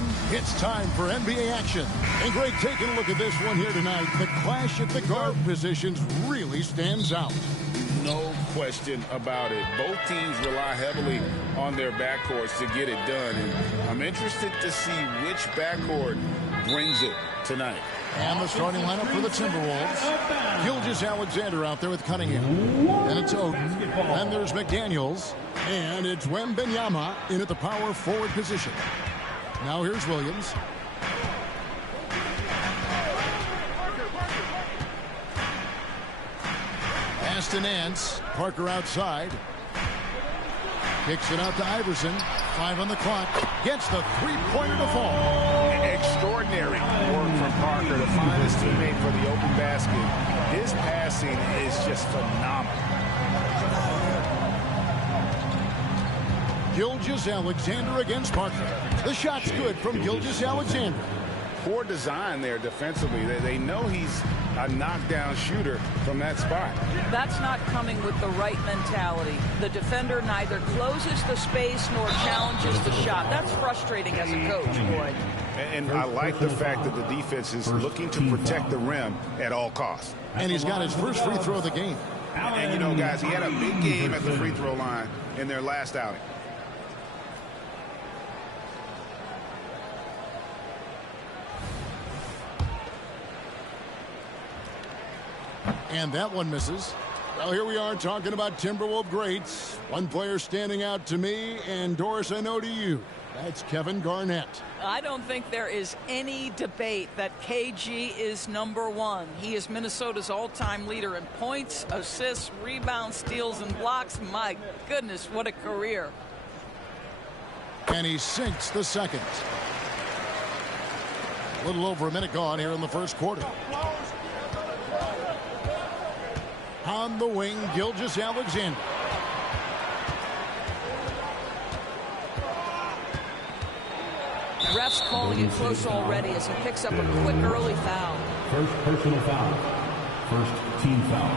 everyone. It's time for NBA action. And Greg, taking a look at this one here tonight, the clash at the guard positions really stands out. No question about it. Both teams rely heavily on their backcourts to get it done. And I'm interested to see which backcourt brings it tonight. And the starting lineup for the Timberwolves. Gilgeous-Alexander out there with Cunningham. And it's Oden. And there's McDaniels. And it's Wembanyama in at the power forward position. Now here's Williams. Aston Nance. Parker outside. Kicks it out to Iverson. 5 on the clock. Gets the three-pointer to fall. Extraordinary work from Parker to find his teammate for the open basket. His passing is just phenomenal. Gilgeous-Alexander against Parker. The shot's good from Gilgeous-Alexander. Poor design there defensively. They know he's a knockdown shooter from that spot. That's not coming with the right mentality. The defender neither closes the space nor challenges the shot. That's frustrating as a coach, boy. And I like the fact that the defense is looking to protect the rim at all costs. And he's got his first free throw of the game. And you know, guys, he had a big game at the free throw line in their last outing. And that one misses. Well, here we are talking about Timberwolves greats. One player standing out to me, and Doris, I know to you. That's Kevin Garnett. I don't think there is any debate that KG is #1. He is Minnesota's all-time leader in points, assists, rebounds, steals, and blocks. My goodness, what a career. And he sinks the second. A little over a minute gone here in the first quarter. On the wing, Gilgeous-Alexander. Ref's calling it close already as he picks up a quick early foul. First personal foul. First team foul.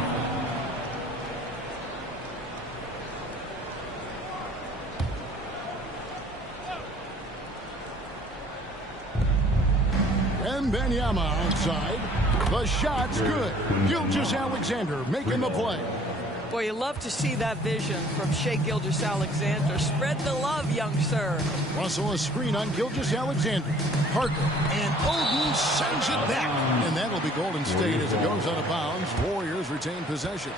Wembanyama outside. The shot's good. Gilgeous-Alexander making the play. Boy, you love to see that vision from Shai Gilgeous-Alexander. Spread the love, young sir. Russell a screen on Gilgeous-Alexander. Parker and Oden sends it back. And that'll be Golden State as it goes out of bounds. Warriors retain possession.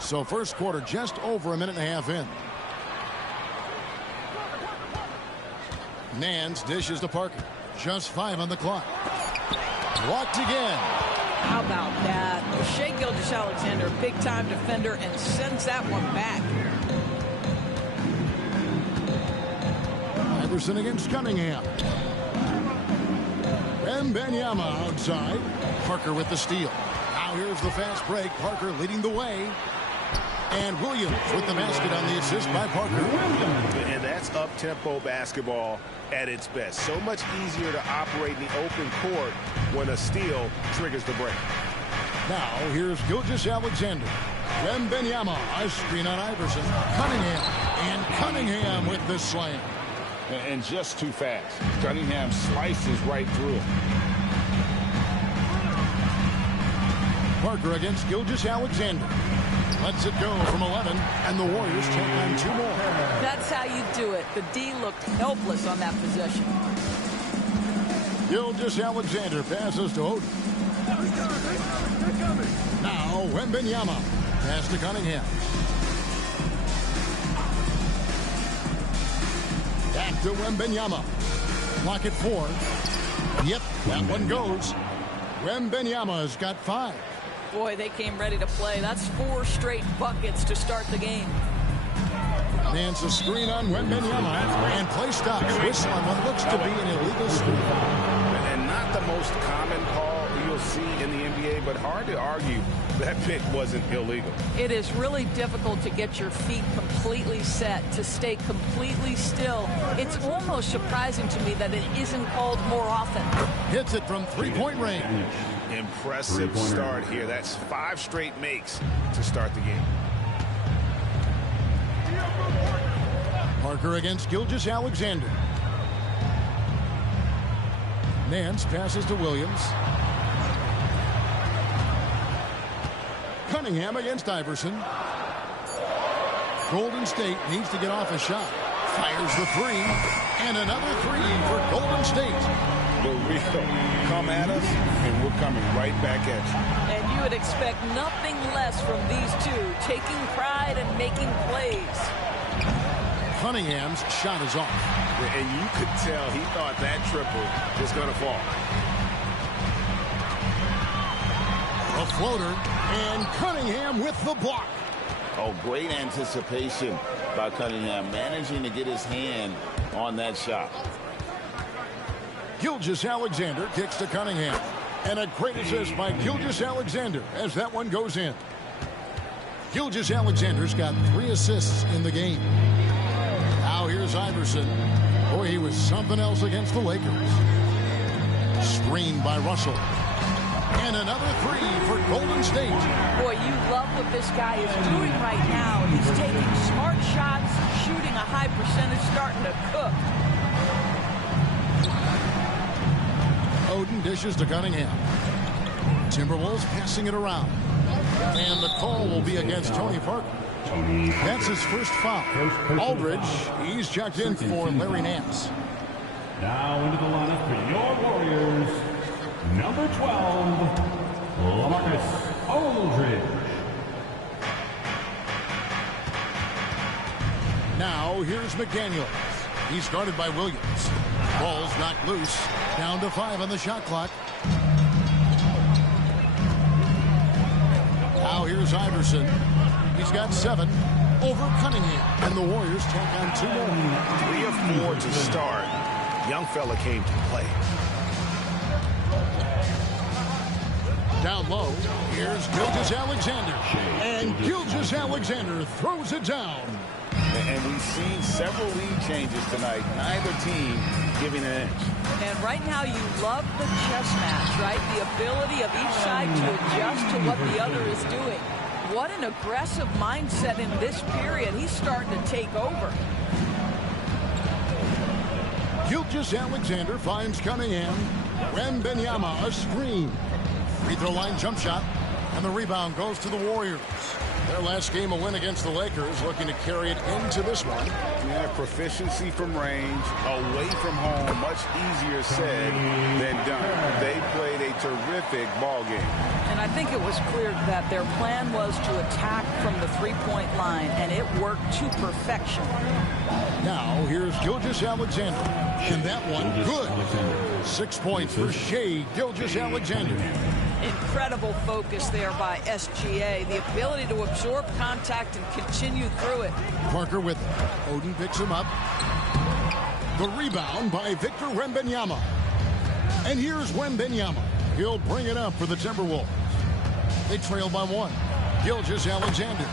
So first quarter just over a minute and a half in. Nance dishes to Parker. Just 5 on the clock. Blocked again. How about that? Shai Gilgeous-Alexander, big-time defender, and sends that one back. Iverson against Cunningham. Wembanyama outside. Parker with the steal. Now here's the fast break. Parker leading the way. And Williams with the basket on the assist by Parker. And that's up-tempo basketball at its best. So much easier to operate in the open court when a steal triggers the break. Now here's Gilgeous-Alexander. Wembanyama, a screen on Iverson. Cunningham. And Cunningham with the slam. And just too fast. Cunningham slices right through it. Parker against Gilgeous-Alexander. Lets it go from 11, and the Warriors take on 2 more. That's how you do it. The D looked helpless on that possession. Gilgeous-Alexander passes to Oden. Now Wembanyama. Pass to Cunningham. Back to Wembanyama. Block it 4. Yep, that one goes. Wembanyama's got 5. Boy, they came ready to play. That's 4 straight buckets to start the game. Nance a screen on Wembanyama. And play stops. Whistle on what looks to be an illegal screen. And not the most common call. You'll see in the NBA, but hard to argue that pick wasn't illegal. It is really difficult to get your feet completely set, to stay completely still. It's almost surprising to me that it isn't called more often. Hits it from three-point range. Impressive start here. That's 5 straight makes to start the game. Parker against Gilgeous-Alexander. Nance passes to Williams. Cunningham against Iverson. Golden State needs to get off a shot. Fires the three. And another three for Golden State. The real come at us, and we're coming right back at you. And you would expect nothing less from these two, taking pride and making plays. Cunningham's shot is off. And you could tell he thought that triple was going to fall. A floater, and Cunningham with the block. Oh, great anticipation by Cunningham, managing to get his hand on that shot. Gilgeous-Alexander kicks to Cunningham. And a great assist by Gilgeous-Alexander as that one goes in. Gilgeous-Alexander's got 3 assists in the game. Now here's Iverson. Boy, he was something else against the Lakers. Screened by Russell. And another 3 for Golden State. Boy, you love what this guy is doing right now. He's taking smart shots, shooting a high percentage, starting to cook. Oden dishes to Cunningham. Timberwolves passing it around. And the call will be against Tony Parker. That's his first foul. Aldridge, he's checked in for Larry Nance. Now into the lineup for your Warriors, number 12, LaMarcus Aldridge. Now here's McDaniels. He's guarded by Williams. Ball's knocked loose. Down to 5 on the shot clock. Now here's Iverson. He's got 7 over Cunningham. And the Warriors tack on 2 more. 3 or 4 to start. Young fella came to play. Down low, here's Gilgeous-Alexander. And Gilgeous-Alexander throws it down. And we've seen several lead changes tonight. Neither team giving an inch. And right now you love the chess match, right? The ability of each side to adjust to what the other is doing. What an aggressive mindset in this period. He's starting to take over. Gilgeous-Alexander finds Cunningham. Wembanyama a screen. Free throw line jump shot. And the rebound goes to the Warriors. Their last game a win against the Lakers, looking to carry it into this one. Yeah, proficiency from range, away from home, much easier said than done. They played a terrific ball game. And I think it was clear that their plan was to attack from the three-point line, and it worked to perfection. Now here's Gilgeous-Alexander. And that one good. 6 points for Shai Gilgeous-Alexander. Incredible focus there by SGA. The ability to absorb contact and continue through it. Parker with it. Oden picks him up. The rebound by Victor Wembanyama. And here's Wembanyama. He'll bring it up for the Timberwolves. They trail by 1. Gilgeous-Alexander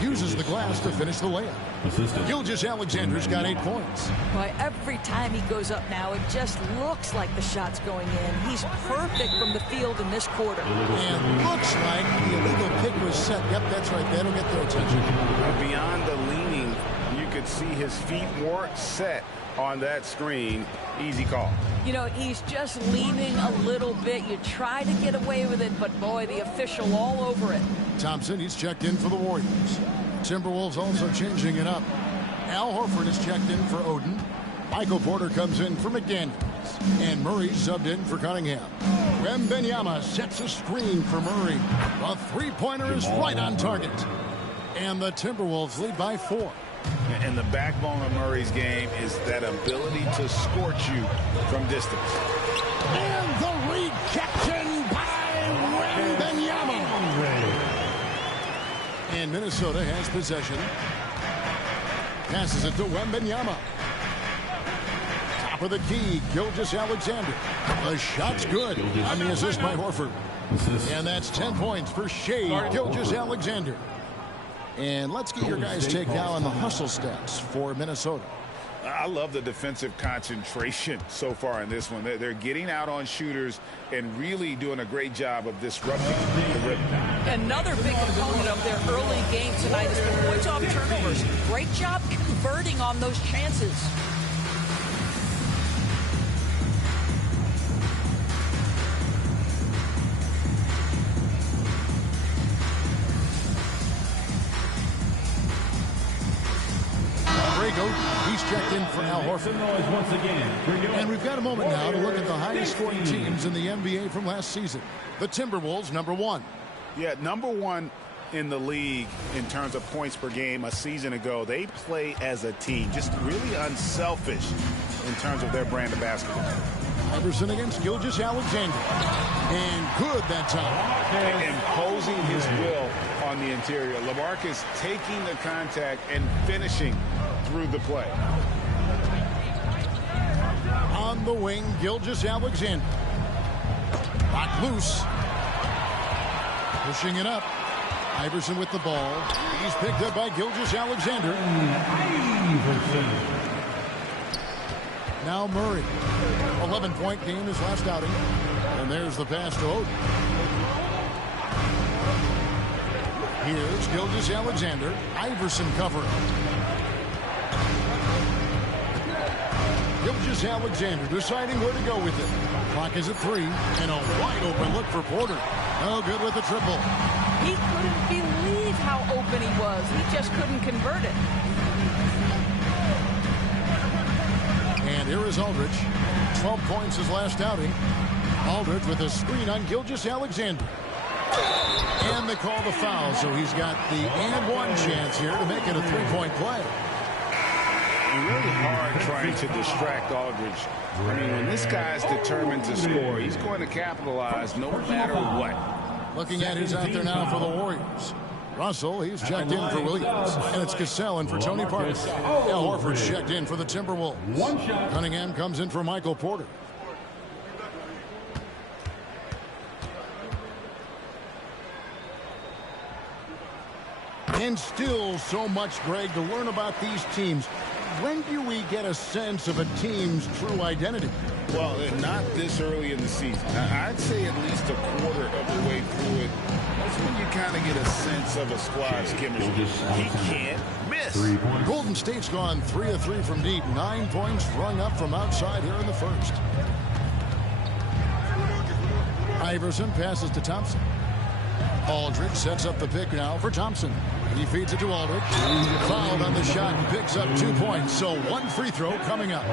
uses the glass to finish the layup. Gilgeous-Alexander's got 8 points. Boy, every time he goes up now, it just looks like the shot's going in. He's perfect from the field in this quarter. And looks like the illegal pick was set. Yep, that's right. That'll get their attention. Beyond the leaning, you could see his feet weren't set on that screen. Easy call. You know, he's just leaning a little bit. You try to get away with it, but boy, the official all over it. Thompson, he's checked in for the Warriors. Timberwolves also changing it up. Al Horford is checked in for Oden. Michael Porter comes in for McDaniels. And Murray subbed in for Cunningham. Wembanyama sets a screen for Murray. A three-pointer is right on target. And the Timberwolves lead by 4. And the backbone of Murray's game is that ability to scorch you from distance. And the rejection by Wembanyama. And Minnesota has possession. Passes it to Wembanyama. Top of the key, Gilgeous-Alexander. The shot's good on the assist by Horford. And that's 10 points for Shea Gilgeous-Alexander. And let's get your guys' take now on the hustle stats for Minnesota. I love the defensive concentration so far in this one. They're getting out on shooters and really doing a great job of disrupting the rhythm. Another big component of their early game tonight is the points off turnovers. Great job converting on those chances. He's checked in for Al Horford. And we've got a moment now to look at the highest scoring teams in the NBA from last season. The Timberwolves, #1. Yeah, #1 in the league in terms of points per game a season ago. They play as a team, just really unselfish in terms of their brand of basketball. Iverson against Gilgeous-Alexander. And good that time. Imposing his will on the interior. LaMarcus taking the contact and finishing through the play. On the wing, Gilgeous-Alexander. Locked loose. Pushing it up. Iverson with the ball. He's picked up by Gilgeous-Alexander. Now Murray. 11-point game his last outing. And there's the pass to Oden. Here's Gilgeous-Alexander. Iverson covering. Gilgeous-Alexander deciding where to go with it. Clock is at 3, and a wide open look for Porter. No good with the triple. He couldn't believe how open he was. He just couldn't convert it. And here is Aldridge. 12 points his last outing. Aldridge with a screen on Gilgeous-Alexander. And they call the foul, so he's got the and-one chance here to make it a three-point play. Really hard trying to distract Aldridge. I mean, when this guy's determined to score, he's going to capitalize no matter what. Looking at who's out there now for the Warriors. Russell, he's checked in for Williams. And it's Cassell in for Tony Parker. Al Horford's checked in for the Timberwolves. Cunningham comes in for Michael Porter. And still so much, Greg, to learn about these teams. When do we get a sense of a team's true identity? Well, not this early in the season. I'd say at least a quarter of the way through it. That's when you kind of get a sense of a squad's chemistry. He can't miss. Golden State's gone 3 of 3 from deep. 9 points rung up from outside here in the first. Iverson passes to Thompson. Aldridge sets up the pick now for Thompson. He feeds it to Aldridge. Fouled on the shot and picks up 2 points. So one free throw coming up.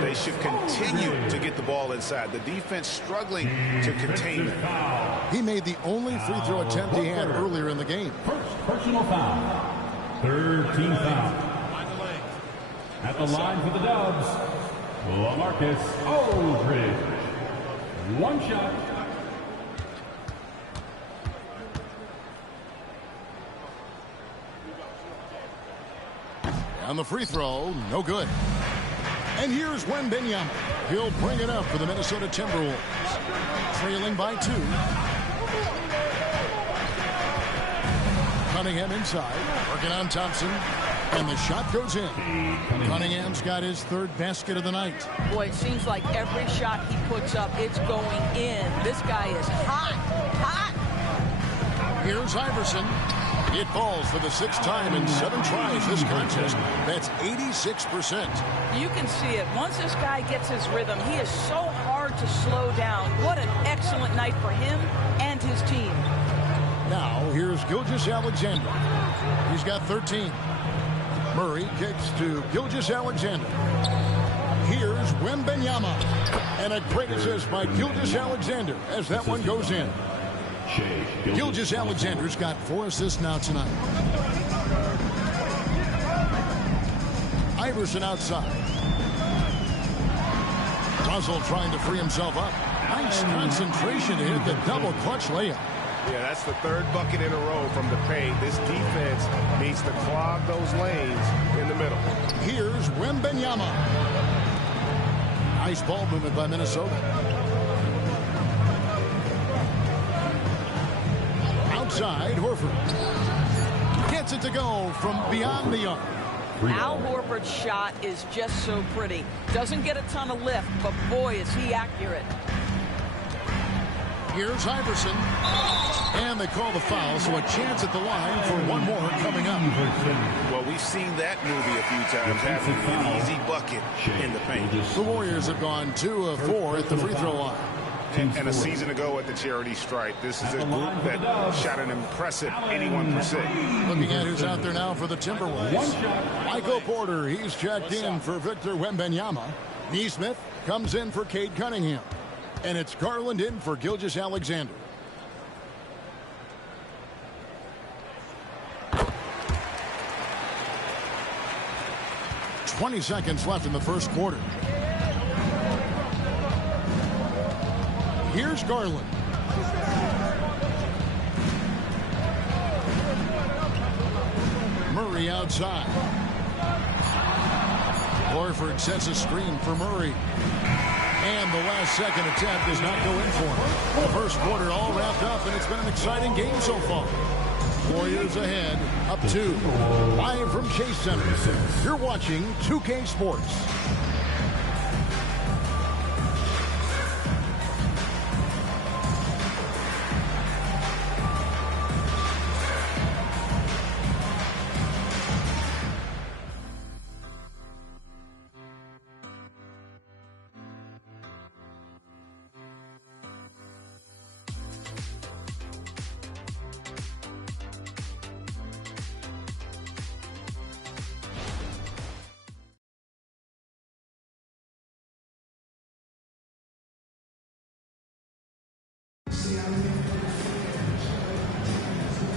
They should continue to get the ball inside. The defense struggling to contain it. He made the only free throw attempt he had earlier in the game. First personal foul. 13th foul. At the line for the Dubs, LaMarcus Aldridge. One shot. On the free throw, no good. And here's Wembanyama. He'll bring it up for the Minnesota Timberwolves. Trailing by 2. Cunningham inside, working on Thompson. And the shot goes in. Cunningham's got his 3rd basket of the night. Boy, it seems like every shot he puts up, it's going in. This guy is hot, hot. Here's Iverson. It falls for the 6th time in 7 tries this contest. That's 86%. You can see it. Once this guy gets his rhythm, he is so hard to slow down. What an excellent night for him and his team. Now, here's Gilgeous-Alexander. He's got 13. Murray kicks to Gilgeous-Alexander. Here's Wembanyama. And a great assist by Gilgeous-Alexander as that one goes in. Gilgeous-Alexander's got 4 assists now tonight. Iverson outside. Russell trying to free himself up. Nice concentration to hit the double clutch layup. Yeah, that's the 3rd bucket in a row from the paint. This defense needs to clog those lanes in the middle. Here's Wembanyama. Nice ball movement by Minnesota. outside. Horford gets it to go from beyond the arc. Al Horford's shot is just so pretty. Doesn't get a ton of lift, but boy, is he accurate. Here's Iverson. And they call the foul, so a chance at the line for one more coming up. Well, we've seen that movie a few times, having an easy bucket in the paint. The Warriors have gone 2 of 4 at the free throw line. And a season ago at the charity stripe, this is a group that shot an impressive 81%. Looking at who's out there now for the Timberwolves. Michael Porter, he's checked in for Victor Wembanyama. Neesmith comes in for Cade Cunningham. And it's Garland in for Gilgeous-Alexander. "20 seconds left in the first quarter. Here's Garland. Murray outside. Horford sets a screen for Murray. And the last second attempt does not go in for him. The first quarter all wrapped up, and it's been an exciting game so far. Warriors ahead, up 2. Live from Chase Center. You're watching 2K Sports.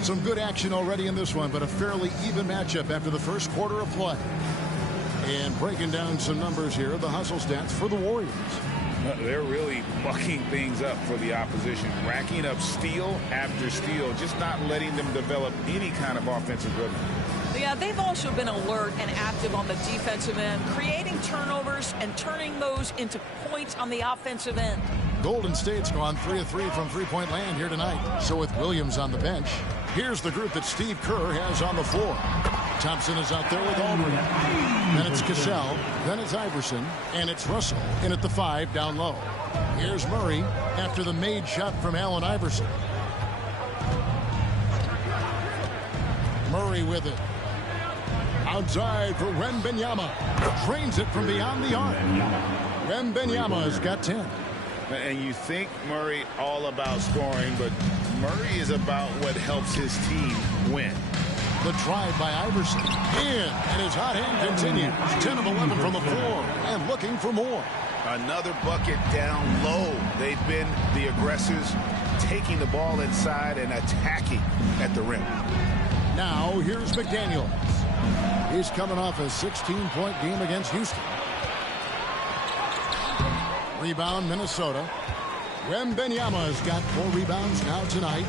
Some good action already in this one, but a fairly even matchup after the first quarter of play. And breaking down some numbers here, the hustle stats for the Warriors. They're really mucking things up for the opposition, racking up steal after steal, just not letting them develop any kind of offensive rhythm. Yeah, they've also been alert and active on the defensive end, creating turnovers and turning those into points on the offensive end. Golden State's gone 3 of 3 from three-point land here tonight. So with Williams on the bench, here's the group that Steve Kerr has on the floor. Thompson is out there with Aldridge. Then it's Cassell. Then it's Iverson. And it's Russell in at the 5 down low. Here's Murray after the made shot from Allen Iverson. Murray with it. Outside for Wembanyama. Trains it from beyond the arc. Wembanyama's got 10. And you think Murray all about scoring, but Murray is about what helps his team win. The drive by Iverson. In, and his hot hand continues. 10 of 11 from the floor, and looking for more. Another bucket down low. They've been the aggressors, taking the ball inside and attacking at the rim. Now, here's McDaniels. He's coming off a 16-point game against Houston. Rebound, Minnesota. Wembanyama's got 4 rebounds now tonight.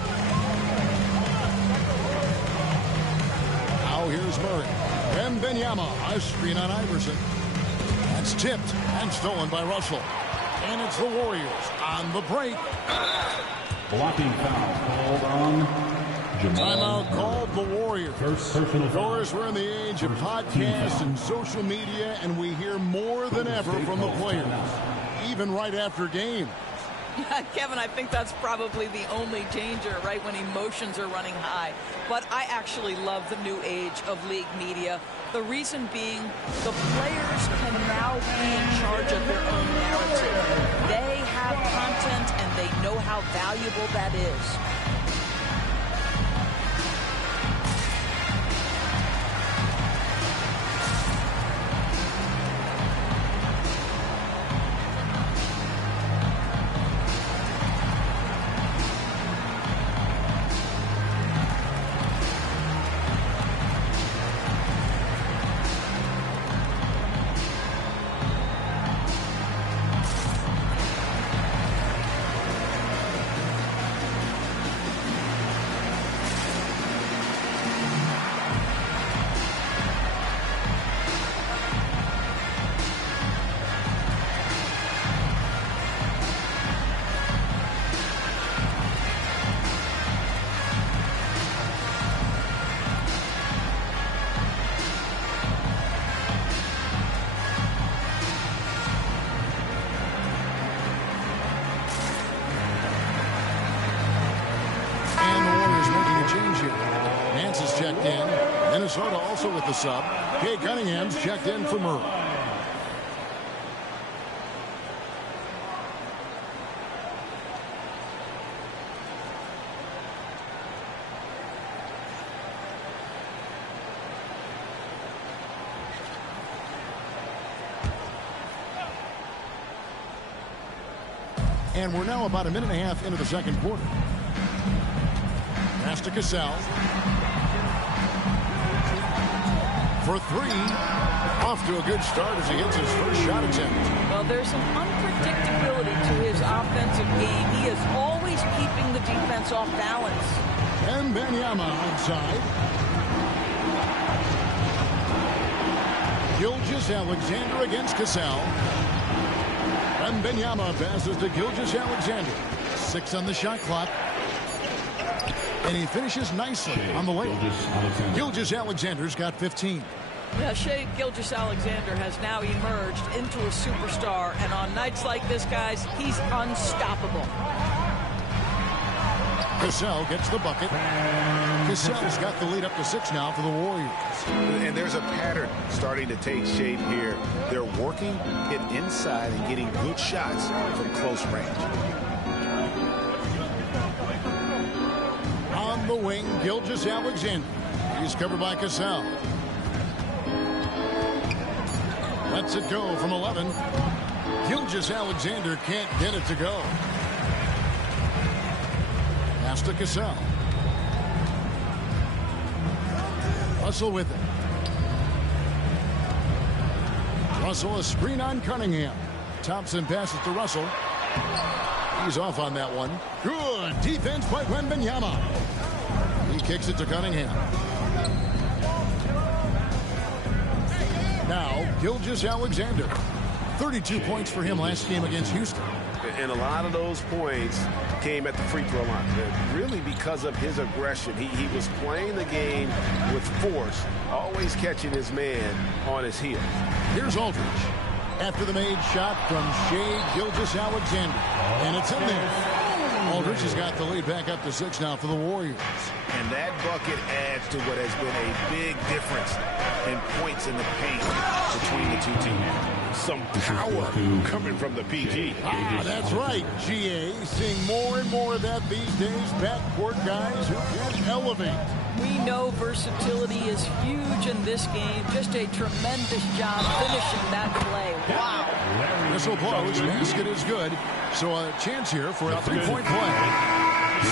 Now here's Murray. Wembanyama, a screen on Iverson. That's tipped and stolen by Russell. And it's the Warriors on the break. Blocking foul called on Jamal. Timeout called the Warriors. Personal Of course, we're in the age of podcasts and social media, and we hear more than ever from the players, even right after games. Kevin, I think that's probably the only danger, right, when emotions are running high. But I actually love the new age of league media. The reason being, the players can now be in charge of their own narrative. They have content, and they know how valuable that is. in. Minnesota also with the sub. Kay Cunningham's checked in for Murray. And we're now about a minute and a half into the second quarter. Pass to Cassell. For three. Off to a good start as he gets his first shot attempt. Well, there's some unpredictability to his offensive game. He is always keeping the defense off balance. And Benyama outside. Gilgeous-Alexander against Cassell. And Benyama passes to Gilgeous-Alexander. 6 on the shot clock. And he finishes nicely on the layup. Gilgeous-Alexander's got 15. Yeah, Shai Gilgeous-Alexander has now emerged into a superstar. And on nights like this, guys, he's unstoppable. Cassell gets the bucket. Cassell's got the lead up to 6 now for the Warriors. And there's a pattern starting to take shape here. They're working it inside and getting good shots from close range. On the wing, Gilgeous-Alexander. He's covered by Cassell. Lets it go from 11. Gilgeous-Alexander can't get it to go. Pass to Cassell. Russell with it. Russell, a screen on Cunningham. Thompson passes to Russell. He's off on that one. Good defense by Wembanyama. He kicks it to Cunningham. Now, Gilgeous-Alexander. 32 points for him last game against Houston. And a lot of those points came at the free throw line. Really because of his aggression. He was playing the game with force, always catching his man on his heel. Here's Aldridge. After the made shot from Shai Gilgeous-Alexander. And it's in there. Aldridge has got the lead back up to 6 now for the Warriors. And that bucket adds to what has been a big difference in points in the paint between the two teams. Some power coming from the PG. That's right, GA. Seeing more and more of that these days. Backcourt guys who can elevate. We know versatility is huge in this game. Just a tremendous job finishing that play. Wow. Whistle blows. Basket is good. So a chance here for a three-point play.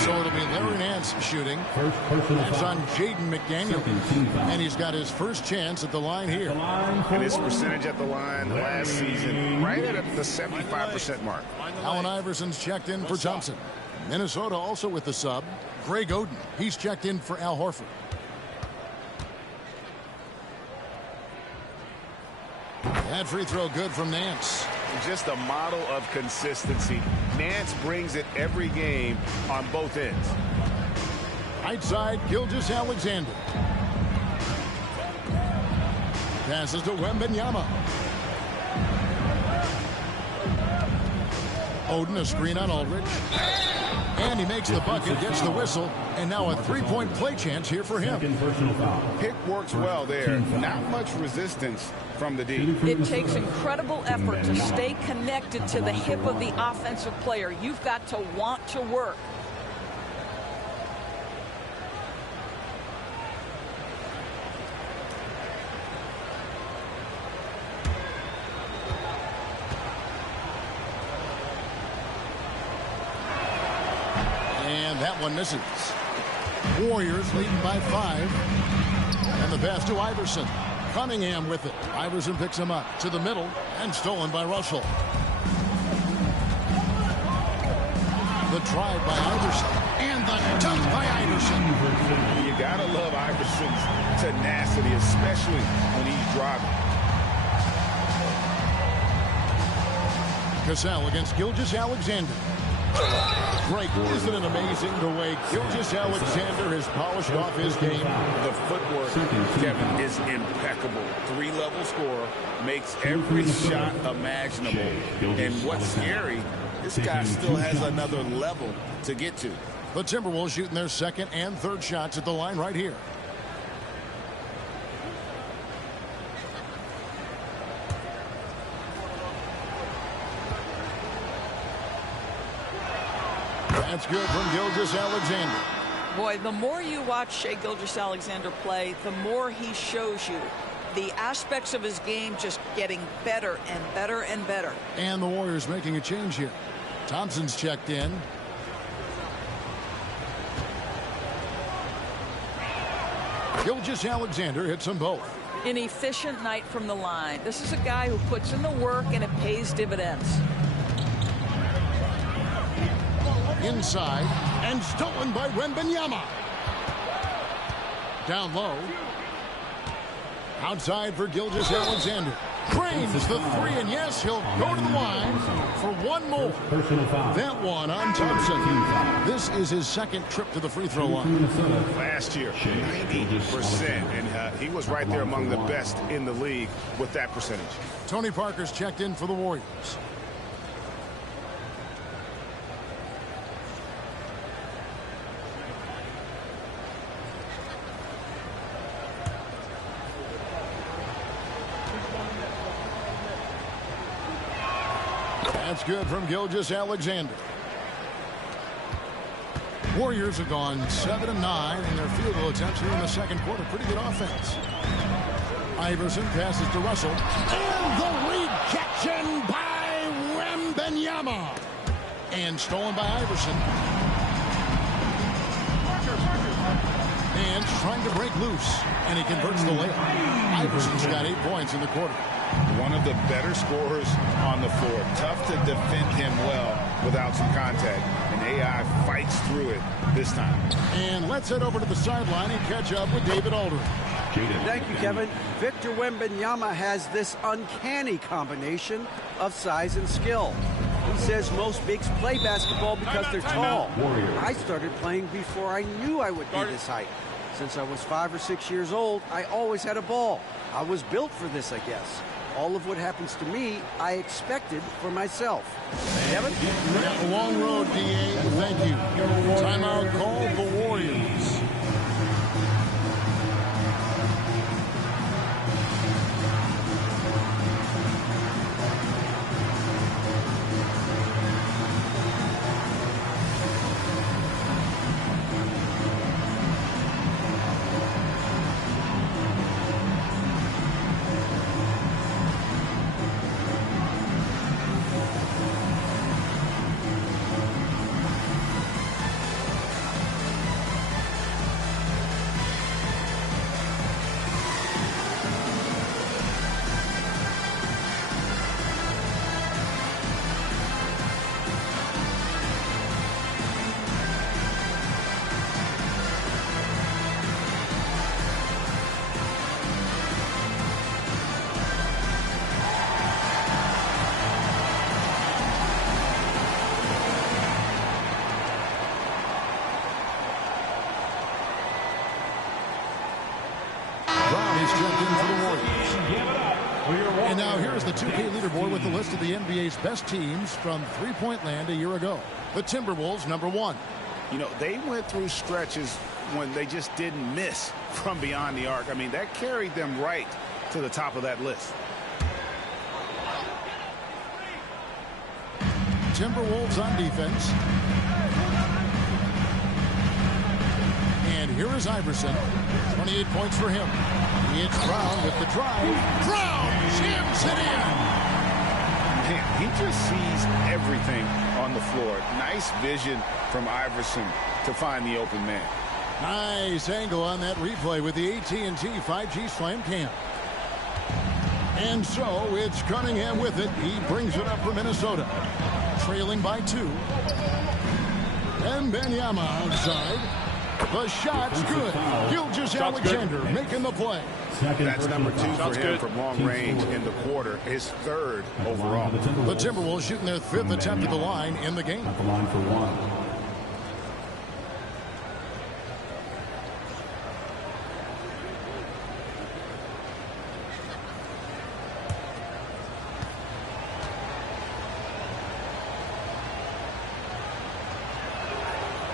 So it'll be Larry Nance shooting. That's on Jaden McDaniel. And he's got his first chance at the line here. And his percentage at the line last season, right at the 75% mark. Allen Iverson's checked in for Thompson. Minnesota also with the sub. Greg Oden. He's checked in for Al Horford. That free throw good from Nance. Just a model of consistency. Nance brings it every game on both ends. Right side, Gilgeous-Alexander. Passes to Wembanyama. Oden, a screen on Aldridge. And he makes the bucket, gets the whistle, and now a three-point play chance here for him. Pick works well there. Not much resistance from the D. It takes incredible effort to stay connected to the hip of the offensive player. You've got to want to work. And that one misses. Warriors leading by 5. And the pass to Iverson. Cunningham with it. Iverson picks him up to the middle and stolen by Russell. The drive by Iverson and the dunk by Iverson. You gotta love Iverson's tenacity, especially when he's driving. Cassell against Gilgeous-Alexander. Great. Isn't it amazing the way Gilgeous-Alexander has polished off his game? The footwork, Kevin, is impeccable. 3-level scorer, makes every shot imaginable. And what's scary, this guy still has another level to get to. The Timberwolves shooting their second and third shots at the line right here. That's good from Gilgeous-Alexander. Boy, the more you watch Shai Gilgeous-Alexander play, the more he shows you the aspects of his game just getting better and better and better. And the Warriors making a change here. Thompson's checked in. Gilgeous-Alexander hits them both. An efficient night from the line. This is a guy who puts in the work and it pays dividends. Inside and stolen by Wembanyama. Down low. Outside for Gilgeous-Alexander. Cranes the three, and yes, he'll go to the line for one more. That one on Thompson. This is his second trip to the free throw line. Last year, 90%, and he was right there among the best in the league with that percentage. Tony Parker's checked in for the Warriors. That's good from Gilgeous-Alexander. Warriors have gone 7 of 9 in their field goal attempts here in the second quarter. Pretty good offense. Iverson passes to Russell. And the rejection by Wembanyama. And stolen by Iverson. And trying to break loose. And he converts the layup. Iverson's got 8 points in the quarter. One of the better scorers on the floor. Tough to defend him well without some contact. And AI fights through it this time. And let's head over to the sideline and catch up with David Aldridge. Thank you, Kevin. Victor Wembanyama has this uncanny combination of size and skill. He says most bigs play basketball because they're tall. I started playing before I knew I would be this height. Since I was 5 or 6 years old, I always had a ball. I was built for this, I guess. All of what happens to me, I expected for myself. Kevin? A long road, D.A. Thank you. Timeout called the Warriors. And now here's the 2K leaderboard with the list of the NBA's best teams from three-point land a year ago. The Timberwolves, #1. You know, they went through stretches when they just didn't miss from beyond the arc. I mean, that carried them right to the top of that list. Timberwolves on defense. And here is Iverson. 28 points for him. It's Brown with the drive. Brown jams it in. Man, he just sees everything on the floor. Nice vision from Iverson to find the open man. Nice angle on that replay with the AT&T 5G Slam Cam. And so it's Cunningham with it. He brings it up for Minnesota. Trailing by 2. And Wembanyama outside. The shot's good. Gilgeous-Alexander making the play. That's number 2 for him from long range in the quarter. His 3rd overall. The Timberwolves shooting their 5th attempt at the line in the game. At the line for 1.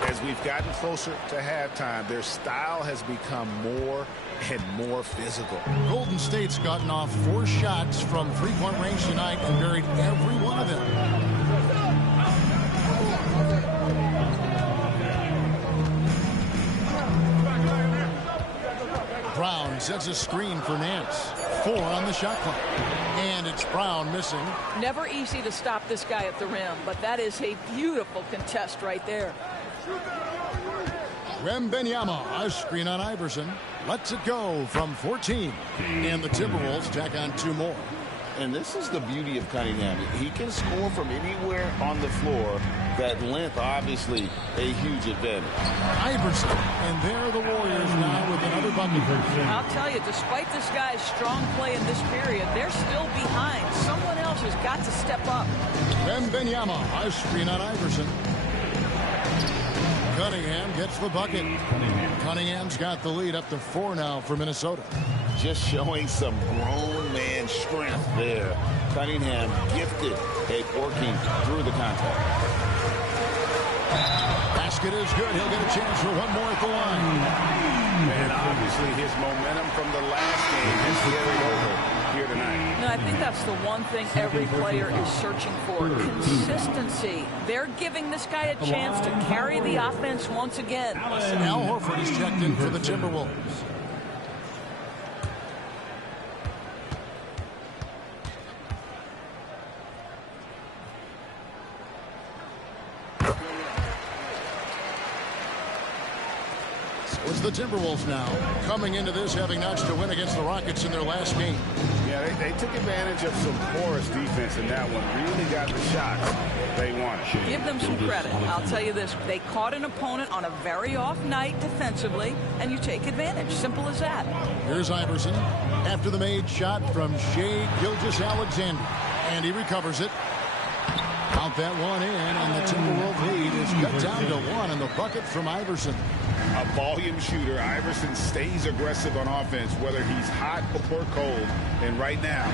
As we've gotten closer to halftime, their style has become more and more physical. Golden State's gotten off 4 shots from three-point range tonight and buried every one of them. sets a screen for Nance. 4 on the shot clock. And it's Brown missing. Never easy to stop this guy at the rim, but that is a beautiful contest right there. Wembanyama, a screen on Iverson. Lets it go from 14. And the Timberwolves tack on 2 more. And this is the beauty of Cunningham. He can score from anywhere on the floor. That length, obviously, a huge advantage. Iverson, and there are the Warriors now with another bucket. I'll tell you, despite this guy's strong play in this period, they're still behind. Someone else has got to step up. Wembanyama, a screen on Iverson. Cunningham gets the bucket. Cunningham's got the lead up to 4 now for Minnesota. Just showing some grown man strength there. Cunningham gifted at working through the contact. Basket is good. He'll get a chance for 1 more at the line. And obviously his momentum from the last game has carried over here tonight. No, I think that's the one thing every player is searching for. Consistency. They're giving this guy a chance to carry the offense once again. Al Horford is checked in for the Timberwolves. It's the Timberwolves now, coming into this having notched a win against the Rockets in their last game. Yeah, they took advantage of some porous defense in that one. Really got the shots they wanted. Give them some credit. I'll tell you this. They caught an opponent on a very off night defensively, and you take advantage. Simple as that. Here's Iverson after the made shot from Shai Gilgeous-Alexander. And he recovers it. Count that one in, and the Timberwolves lead is cut down to 1 in the bucket from Iverson. A volume shooter. Iverson stays aggressive on offense, whether he's hot or cold. And right now,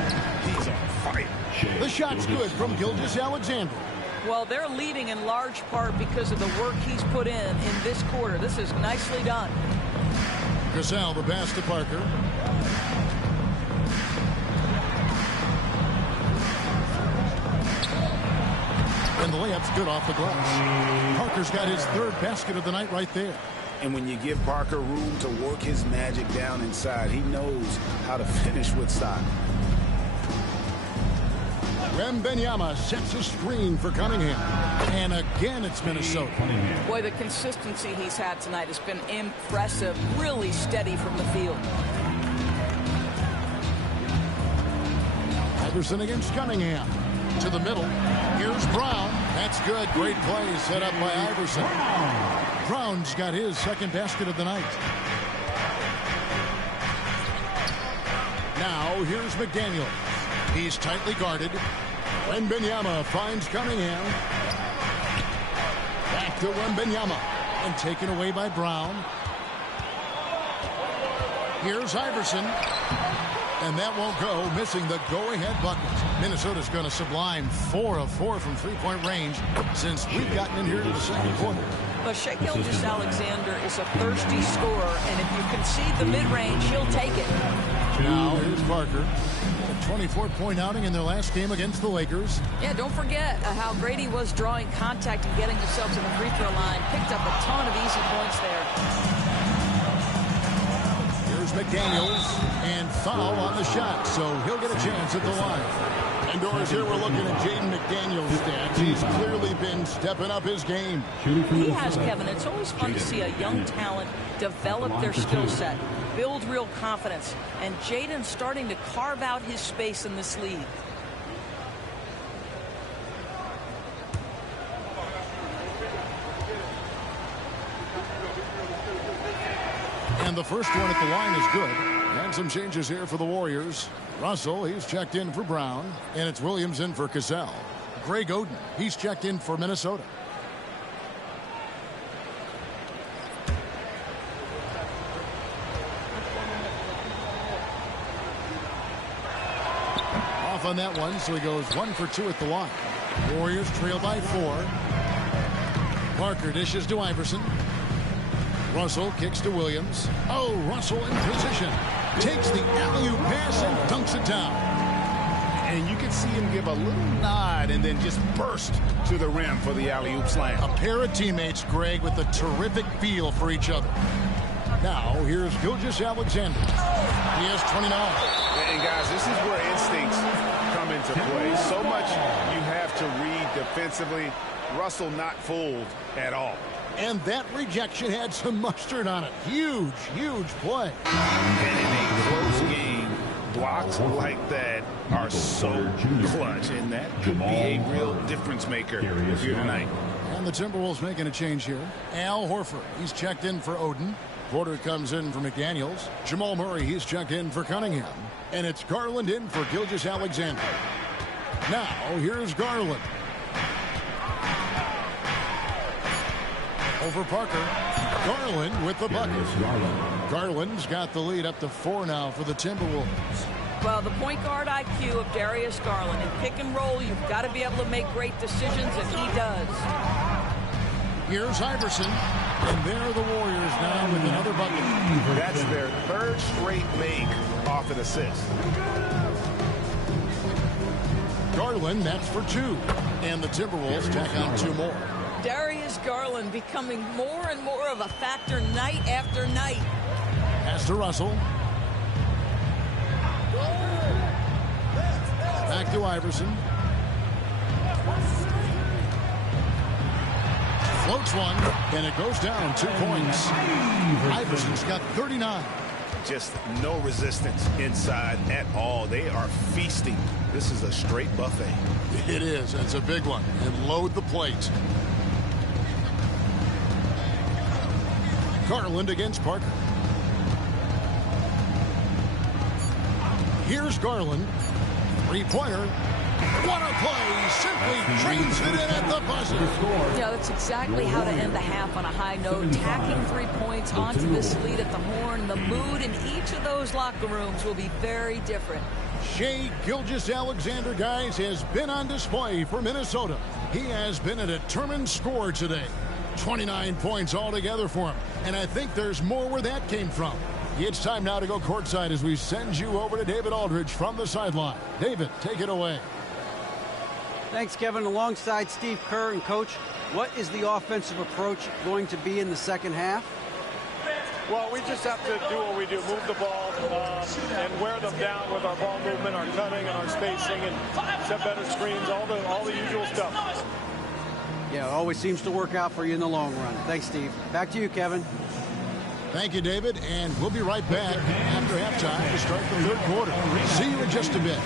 he's on fire. The shot's good from Gilgeous-Alexander. Well, they're leading in large part because of the work he's put in this quarter. This is nicely done. Gasol, the pass to Parker. And the layup's good off the glass. Parker's got his 3rd basket of the night right there. And when you give Parker room to work his magic down inside, he knows how to finish with style. Wembanyama sets a screen for Cunningham. And again, it's Minnesota. Boy, the consistency he's had tonight has been impressive. Really steady from the field. Iverson against Cunningham. To the middle. Here's Brown. That's good. Great play set up by Iverson. Brown's got his 2nd basket of the night. Now here's McDaniels. He's tightly guarded. Wembanyama finds Cunningham. Back to Wembanyama. And taken away by Brown. Here's Iverson. And that won't go, missing the go-ahead bucket. Minnesota's going to sublime 4 of 4 from 3-point range since we've gotten in here to the 2nd quarter. But Shai Gilgeous-Alexander is a thirsty scorer, and if you concede the mid-range, he'll take it. Now here's Parker. A 24-point outing in their last game against the Lakers. Yeah, don't forget how great he was drawing contact and getting himself to the free throw line. Picked up a ton of easy points there. Here's McDaniels, and foul on the shot, so he'll get a chance at the line. Indoors here, we're looking at Jaden McDaniels' stats. He's clearly been stepping up his game. He has, Kevin. It's always fun to see a young talent develop their skill set, build real confidence, and Jaden's starting to carve out his space in this league. And the first one at the line is good. And some changes here for the Warriors. Russell, he's checked in for Brown. And it's Williams in for Cassell. Greg Oden, he's checked in for Minnesota. Off on that one, so he goes 1 for 2 at the line. Warriors trail by 4. Parker dishes to Iverson. Russell kicks to Williams. Oh, Russell in position. Takes the alley-oop pass and dunks it down. And you can see him give a little nod and then just burst to the rim for the alley-oop slam. A pair of teammates, Greg, with a terrific feel for each other. Now, here's Gilgeous-Alexander. He has 29. And guys, this is where instincts come into play. So much you have to read defensively. Russell not fooled at all. And that rejection had some mustard on it. Huge, huge play. And in a close game, blocks like that are so clutch, and that could be a real difference maker here tonight. And the Timberwolves making a change here. Al Horford, he's checked in for Oden. Porter comes in for McDaniels. Jamal Murray, he's checked in for Cunningham. And it's Garland in for Gilgeous-Alexander. Now, here's Garland. Over Parker. Garland with the bucket. Garland's got the lead up to 4 now for the Timberwolves. Well, the point guard IQ of Darius Garland. In pick and roll, you've got to be able to make great decisions, and he does. Here's Iverson. And there are the Warriors now with another bucket. That's their third straight make off an assist. Garland, that's for 2. And the Timberwolves tack on 2 more. Darius Garland becoming more and more of a factor night after night. Pass to Russell. Back to Iverson. Floats one, and it goes down 2 points. Iverson's got 39. Just no resistance inside at all. They are feasting. This is a straight buffet. It is. It's a big one. And load the plate. Garland against Parker. Here's Garland. 3-pointer. What a play. Simply trains it in at the buzzer. Yeah, that's exactly how to end the half on a high note. Tacking 3 points onto this lead at the horn. The mood in each of those locker rooms will be very different. Shai Gilgeous-Alexander, guys, has been on display for Minnesota. He has been a determined scorer today. 29 points altogether for him. And I think there's more where that came from. It's time now to go courtside as we send you over to David Aldridge from the sideline. David, take it away. Thanks, Kevin. Alongside Steve Kerr and Coach, what is the offensive approach going to be in the second half? Well, we just have to do what we do, move the ball and wear them down with our ball movement, our cutting, and our spacing, and set better screens, all the usual stuff. Yeah, it always seems to work out for you in the long run. Thanks, Steve. Back to you, Kevin. Thank you, David, and we'll be right back after halftime to start the third quarter. See you in just a bit.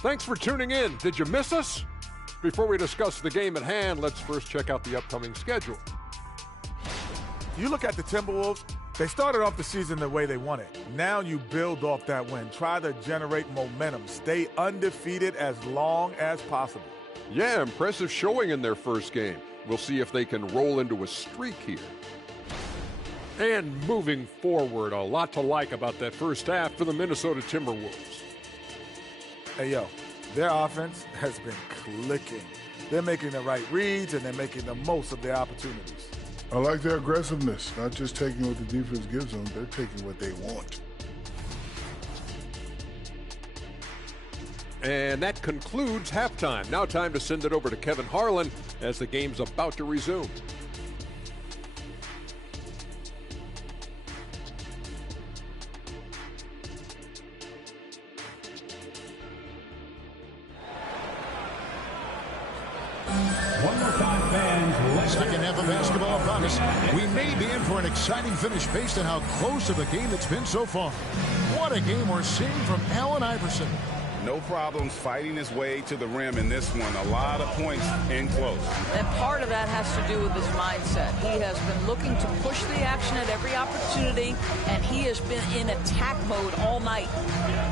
Thanks for tuning in. Did you miss us? Before we discuss the game at hand, let's first check out the upcoming schedule. You look at the Timberwolves, they started off the season the way they wanted. Now you build off that win. Try to generate momentum. Stay undefeated as long as possible. Yeah, impressive showing in their first game. We'll see if they can roll into a streak here. And moving forward, a lot to like about that first half for the Minnesota Timberwolves. Hey, yo, Their offense has been clicking. They're making the right reads, and they're making the most of their opportunities. I like their aggressiveness, not just taking what the defense gives them, they're taking what they want. And that concludes halftime. Now time to send it over to Kevin Harlan as the game's about to resume. Second half of basketball upon us. We may be in for an exciting finish based on how close of a game it's been so far. What a game we're seeing from Allen Iverson. No problems fighting his way to the rim in this one. A lot of points in close. And part of that has to do with his mindset. He has been looking to push the action at every opportunity, and he has been in attack mode all night.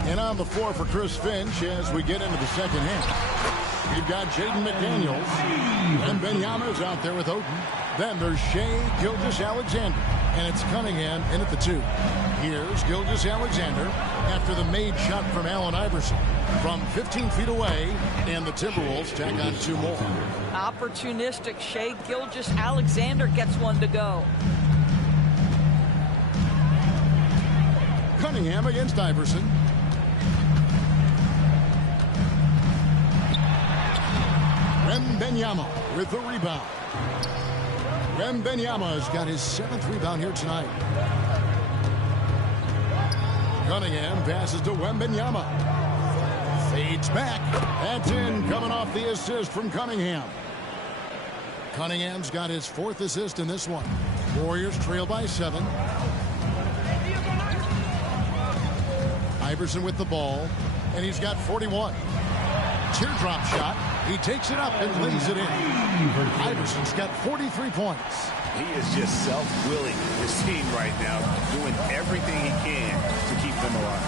And on the floor for Chris Finch as we get into the second half. We've got Jaden McDaniels, and Benyama's out there with Oden. Then there's Shea Gilgeous-Alexander, and it's Cunningham in at the 2. Here's Gilgeous-Alexander after the made shot from Allen Iverson from 15 feet away, and the Timberwolves tack on 2 more. Opportunistic Shea Gilgeous-Alexander gets one to go. Cunningham against Iverson. Wembanyama with the rebound. Wembanyama's got his 7th rebound here tonight. Cunningham passes to Wembanyama. Fades back. That's in, coming off the assist from Cunningham. Cunningham's got his 4th assist in this one. Warriors trail by 7. Iverson with the ball, and he's got 41. Teardrop shot. He takes it up and lays it in. Iverson's got 43 points. He is just self-willing this team right now, doing everything he can to keep them alive.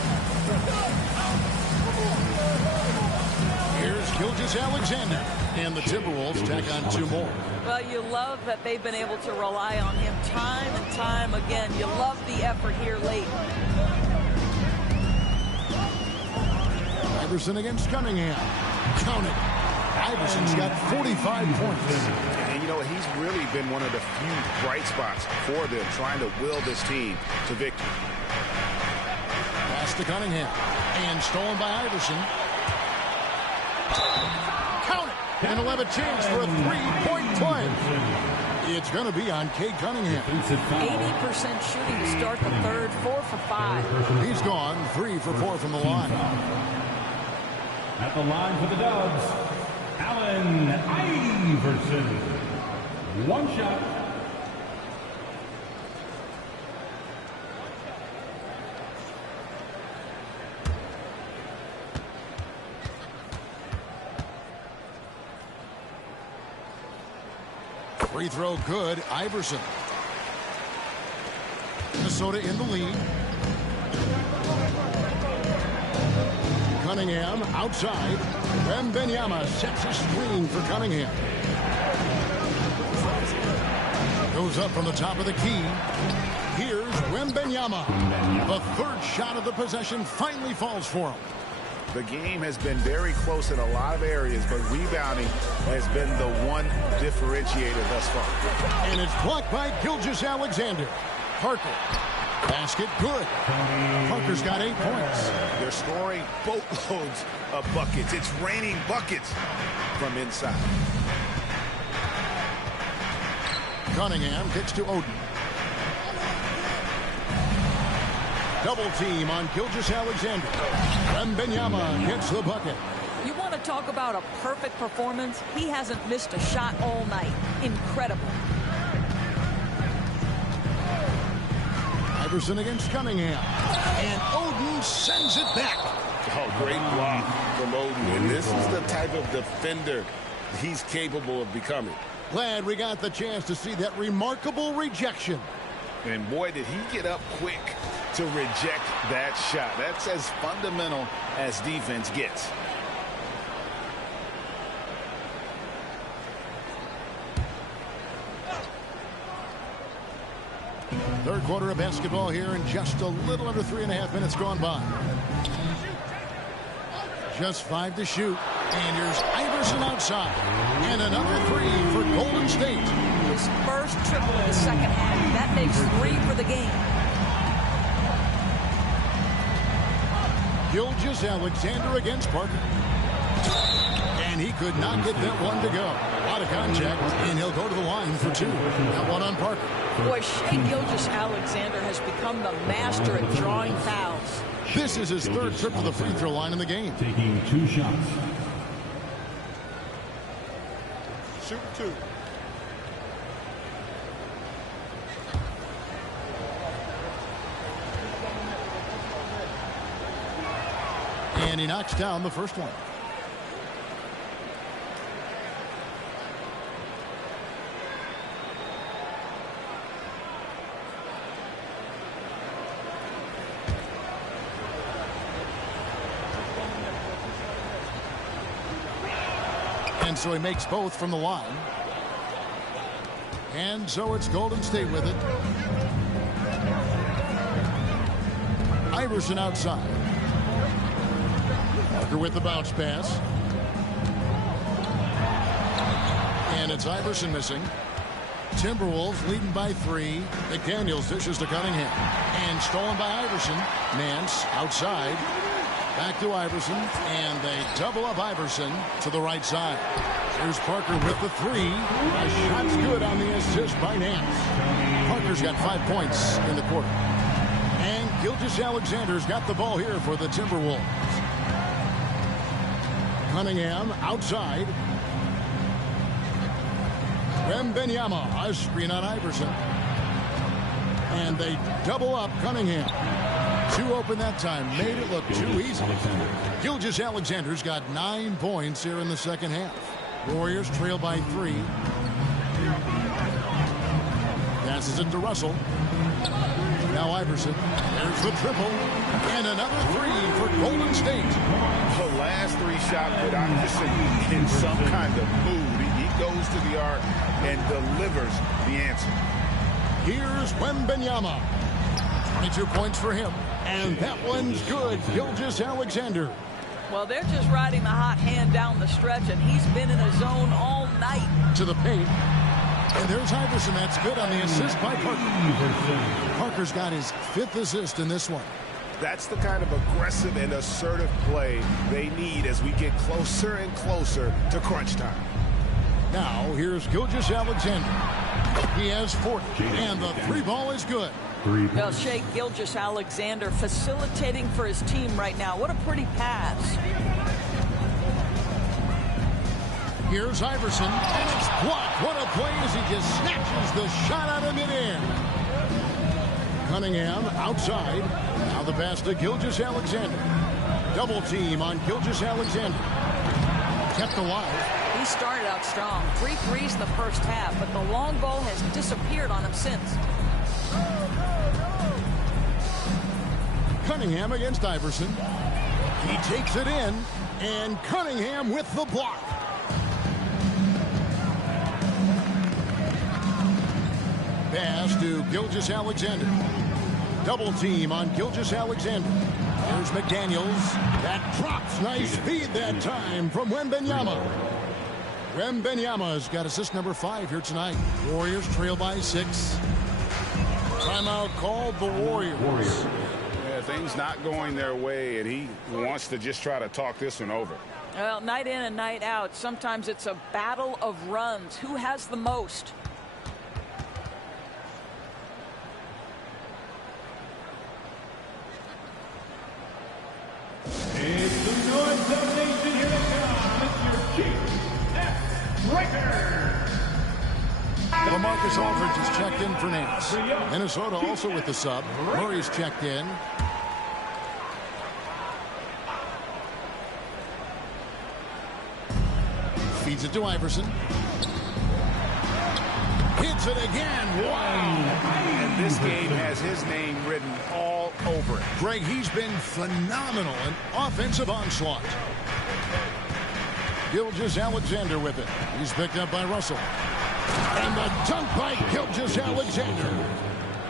Here's Gilgeous-Alexander, and the Timberwolves tack on 2 more. Well, you love that they've been able to rely on him time and time again. You love the effort here late. Iverson against Cunningham. Count it. Iverson's got 45 points. And you know, he's really been one of the few bright spots for them, trying to will this team to victory. Pass to Cunningham. And stolen by Iverson. Count it. And he'll have a chance for a 3-point play. It's going to be on Cade Cunningham. 80% shooting to start the third, 4 for 5. He's gone 3 for 4 from the line. At the line for the Dubs, Allen Iverson. 1 shot. Free throw good. Iverson. Minnesota in the lead. Cunningham outside. Wembanyama sets a screen for Cunningham. Goes up from the top of the key. Here's Wembanyama. The 3rd shot of the possession finally falls for him. The game has been very close in a lot of areas, but rebounding has been the one differentiator thus far. And it's blocked by Gilgeous-Alexander. Parker. Basket good. Parker's got 8 points. They're scoring boatloads of buckets. It's raining buckets from inside. Cunningham kicks to Oden. Double team on Gilgeous-Alexander. Wembanyama hits the bucket. You want to talk about a perfect performance? He hasn't missed a shot all night. Incredible. Iverson against Cunningham. And Oden sends it back. Oh, great block from Oden. And this is the type of defender he's capable of becoming. Glad we got the chance to see that remarkable rejection. And boy, did he get up quick to reject that shot. That's as fundamental as defense gets. Third quarter of basketball here, and just a little under 3.5 minutes gone by. Just 5 to shoot. And here's Iverson outside. And another 3 for Golden State. His first triple in the second half. That makes 3 for the game. Gilgeous-Alexander against Parker. And he could not get that one to go. A lot of contact, and he'll go to the line for 2. That one on Parker. Boy, Shai Gilgeous-Alexander has become the master at drawing fouls. This is his 3rd trip to the free throw line in the game. Taking 2 shots. Shoot 2. And he knocks down the first one. And so he makes both from the line. And so it's Golden State with it. Iverson outside. Parker with the bounce pass. And it's Iverson missing. Timberwolves leading by 3. McDaniels dishes to Cunningham. And stolen by Iverson. Nance outside. Back to Iverson. And they double up Iverson to the right side. Here's Parker with the 3. A shot's good on the assist by Nance. Parker's got 5 points in the quarter. And Gilgeous-Alexander's got the ball here for the Timberwolves. Cunningham outside. Wembanyama, a screen on Iverson. And they double up Cunningham. 2 open that time. Made it look too easy. Gilgeous-Alexander's got 9 points here in the second half. Warriors trail by 3. Passes it to Russell. Now Iverson. There's the triple. And another 3 for Golden State. The last 3 shots put Iverson in some kind of mood. He goes to the arc and delivers the answer. Here's Wembanyama. 22 points for him. And that one's good. Gilgeous-Alexander. Well, they're just riding the hot hand down the stretch, and he's been in a zone all night. To the paint. And there's Iverson. That's good on the assist by Parker. Parker's got his 5th assist in this one. That's the kind of aggressive and assertive play they need as we get closer and closer to crunch time. Now, here's Gilgeous-Alexander. He has 40, and the 3 ball is good. Well, Shai Gilgeous-Alexander facilitating for his team right now. What a pretty pass. Here's Iverson, and it's blocked. What a play as he just snatches the shot out of midair. Cunningham outside. Now the pass to Gilgeous-Alexander. Double team on Gilgeous-Alexander. Kept alive. He started out strong. 3 threes in the first half, but the long ball has disappeared on him since. Cunningham against Iverson. He takes it in, and Cunningham with the block. Pass to Gilgeous-Alexander. Double team on Gilgeous-Alexander. There's McDaniels. That drops. Nice feed that time from Wembanyama. Wembanyama's got assist number 5 here tonight. Warriors trail by 6. Timeout called the Warriors. Yeah, things not going their way, and he wants to just try to talk this one over. Well, night in and night out, sometimes it's a battle of runs. Who has the most? It's the North Zone Nation. Here they come. Mr. Chief F. Striker. LaMarcus Aldridge has checked in for Nance. Minnesota also with the sub. Murray's checked in. Feeds it to Iverson. Hits it again. Wow. And this game has his name written all over it. Greg, he's been phenomenal. An offensive onslaught. Gilgeous-Alexander with it. He's picked up by Russell. And the dunk by Gilgeous-Alexander.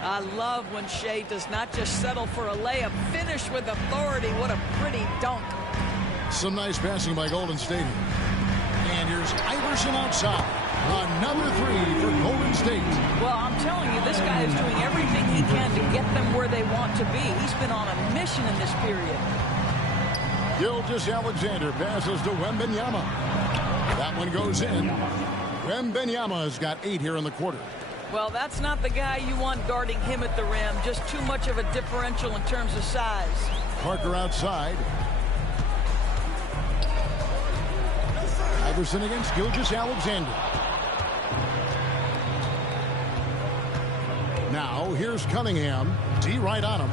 I love when Shai does not just settle for a layup. Finish with authority. What a pretty dunk. Some nice passing by Golden State. And here's Iverson outside. Another three for Golden State. Well, I'm telling you, this guy is doing everything he can to get them where they want to be. He's been on a mission in this period. Gilgeous-Alexander passes to Wembanyama. That one goes in. Wembanyama has got 8 here in the quarter. Well, that's not the guy you want guarding him at the rim. Just too much of a differential in terms of size. Parker outside. Iverson against Gilgeous-Alexander. Now, here's Cunningham. D right on him.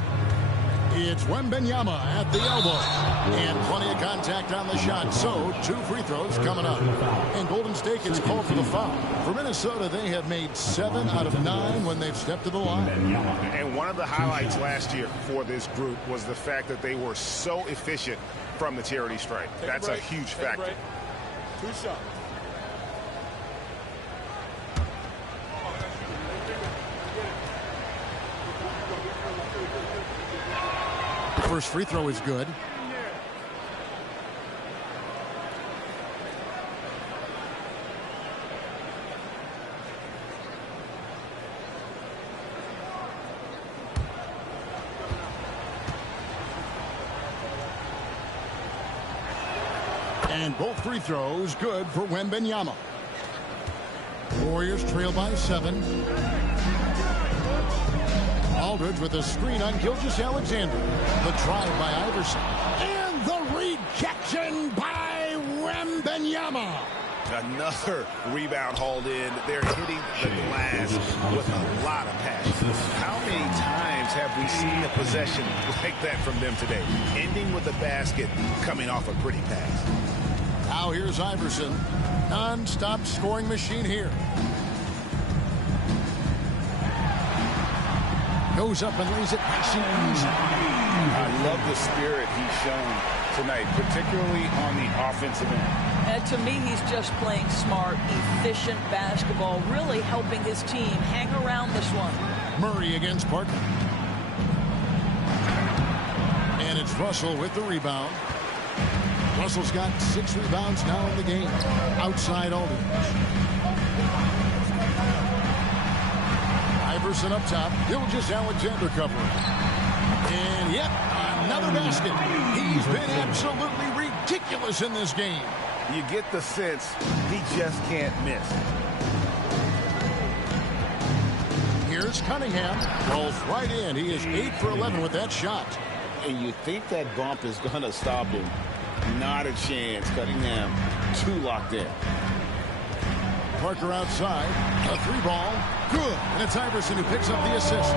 It's Wembanyama at the elbow. And plenty of contact on the shot. So, 2 free throws coming up. And Golden State gets called for the foul. For Minnesota, they have made 7 out of 9 when they've stepped to the line. And one of the highlights last year for this group was the fact that they were so efficient from the charity stripe. That's a huge factor. 2 shots. First free throw is good. And both free throws good for Wembanyama. Warriors trail by 7. Aldridge with a screen on Gilgeous-Alexander. The drive by Iverson. And the rejection by Wembanyama. Another rebound hauled in. They're hitting the glass with a lot of passion. How many times have we seen a possession like that from them today? Ending with a basket, coming off a pretty pass. Now here's Iverson. Non-stop scoring machine here. Goes up and lays it nice and easy. I love the spirit he's shown tonight, particularly on the offensive end. And to me, he's just playing smart, efficient basketball, really helping his team hang around this one. Murray against Parker. And it's Russell with the rebound. Russell's got 6 rebounds now in the game. Outside Aldridge. Iverson up top. Gilgeous-Alexander covering. And yep, another basket. He's been absolutely ridiculous in this game. You get the sense he just can't miss. Here's Cunningham. Rolls right in. He is 8 for 11 with that shot. And you think that bump is going to stop him. Not a chance. Cunningham too locked in. Parker outside. A 3-ball. Good. And it's Iverson who picks up the assist.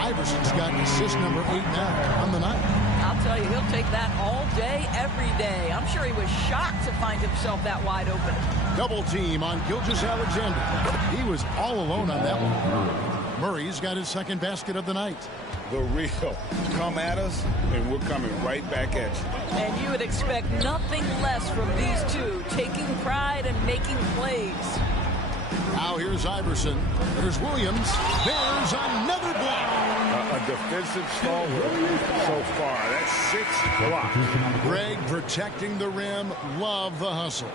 Iverson's got assist number 8 now on the night. I'll tell you, he'll take that all day, every day. I'm sure he was shocked to find himself that wide open. Double team on Gilgeous-Alexander. He was all alone on that one. Murray's got his second basket of the night. The real come at us, and we're coming right back at you. And you would expect nothing less from these two, taking pride and making plays. Now here's Iverson. There's Williams. There's another block. A defensive stalwart so far. That's 6 blocks. Greg protecting the rim. Love the hustle.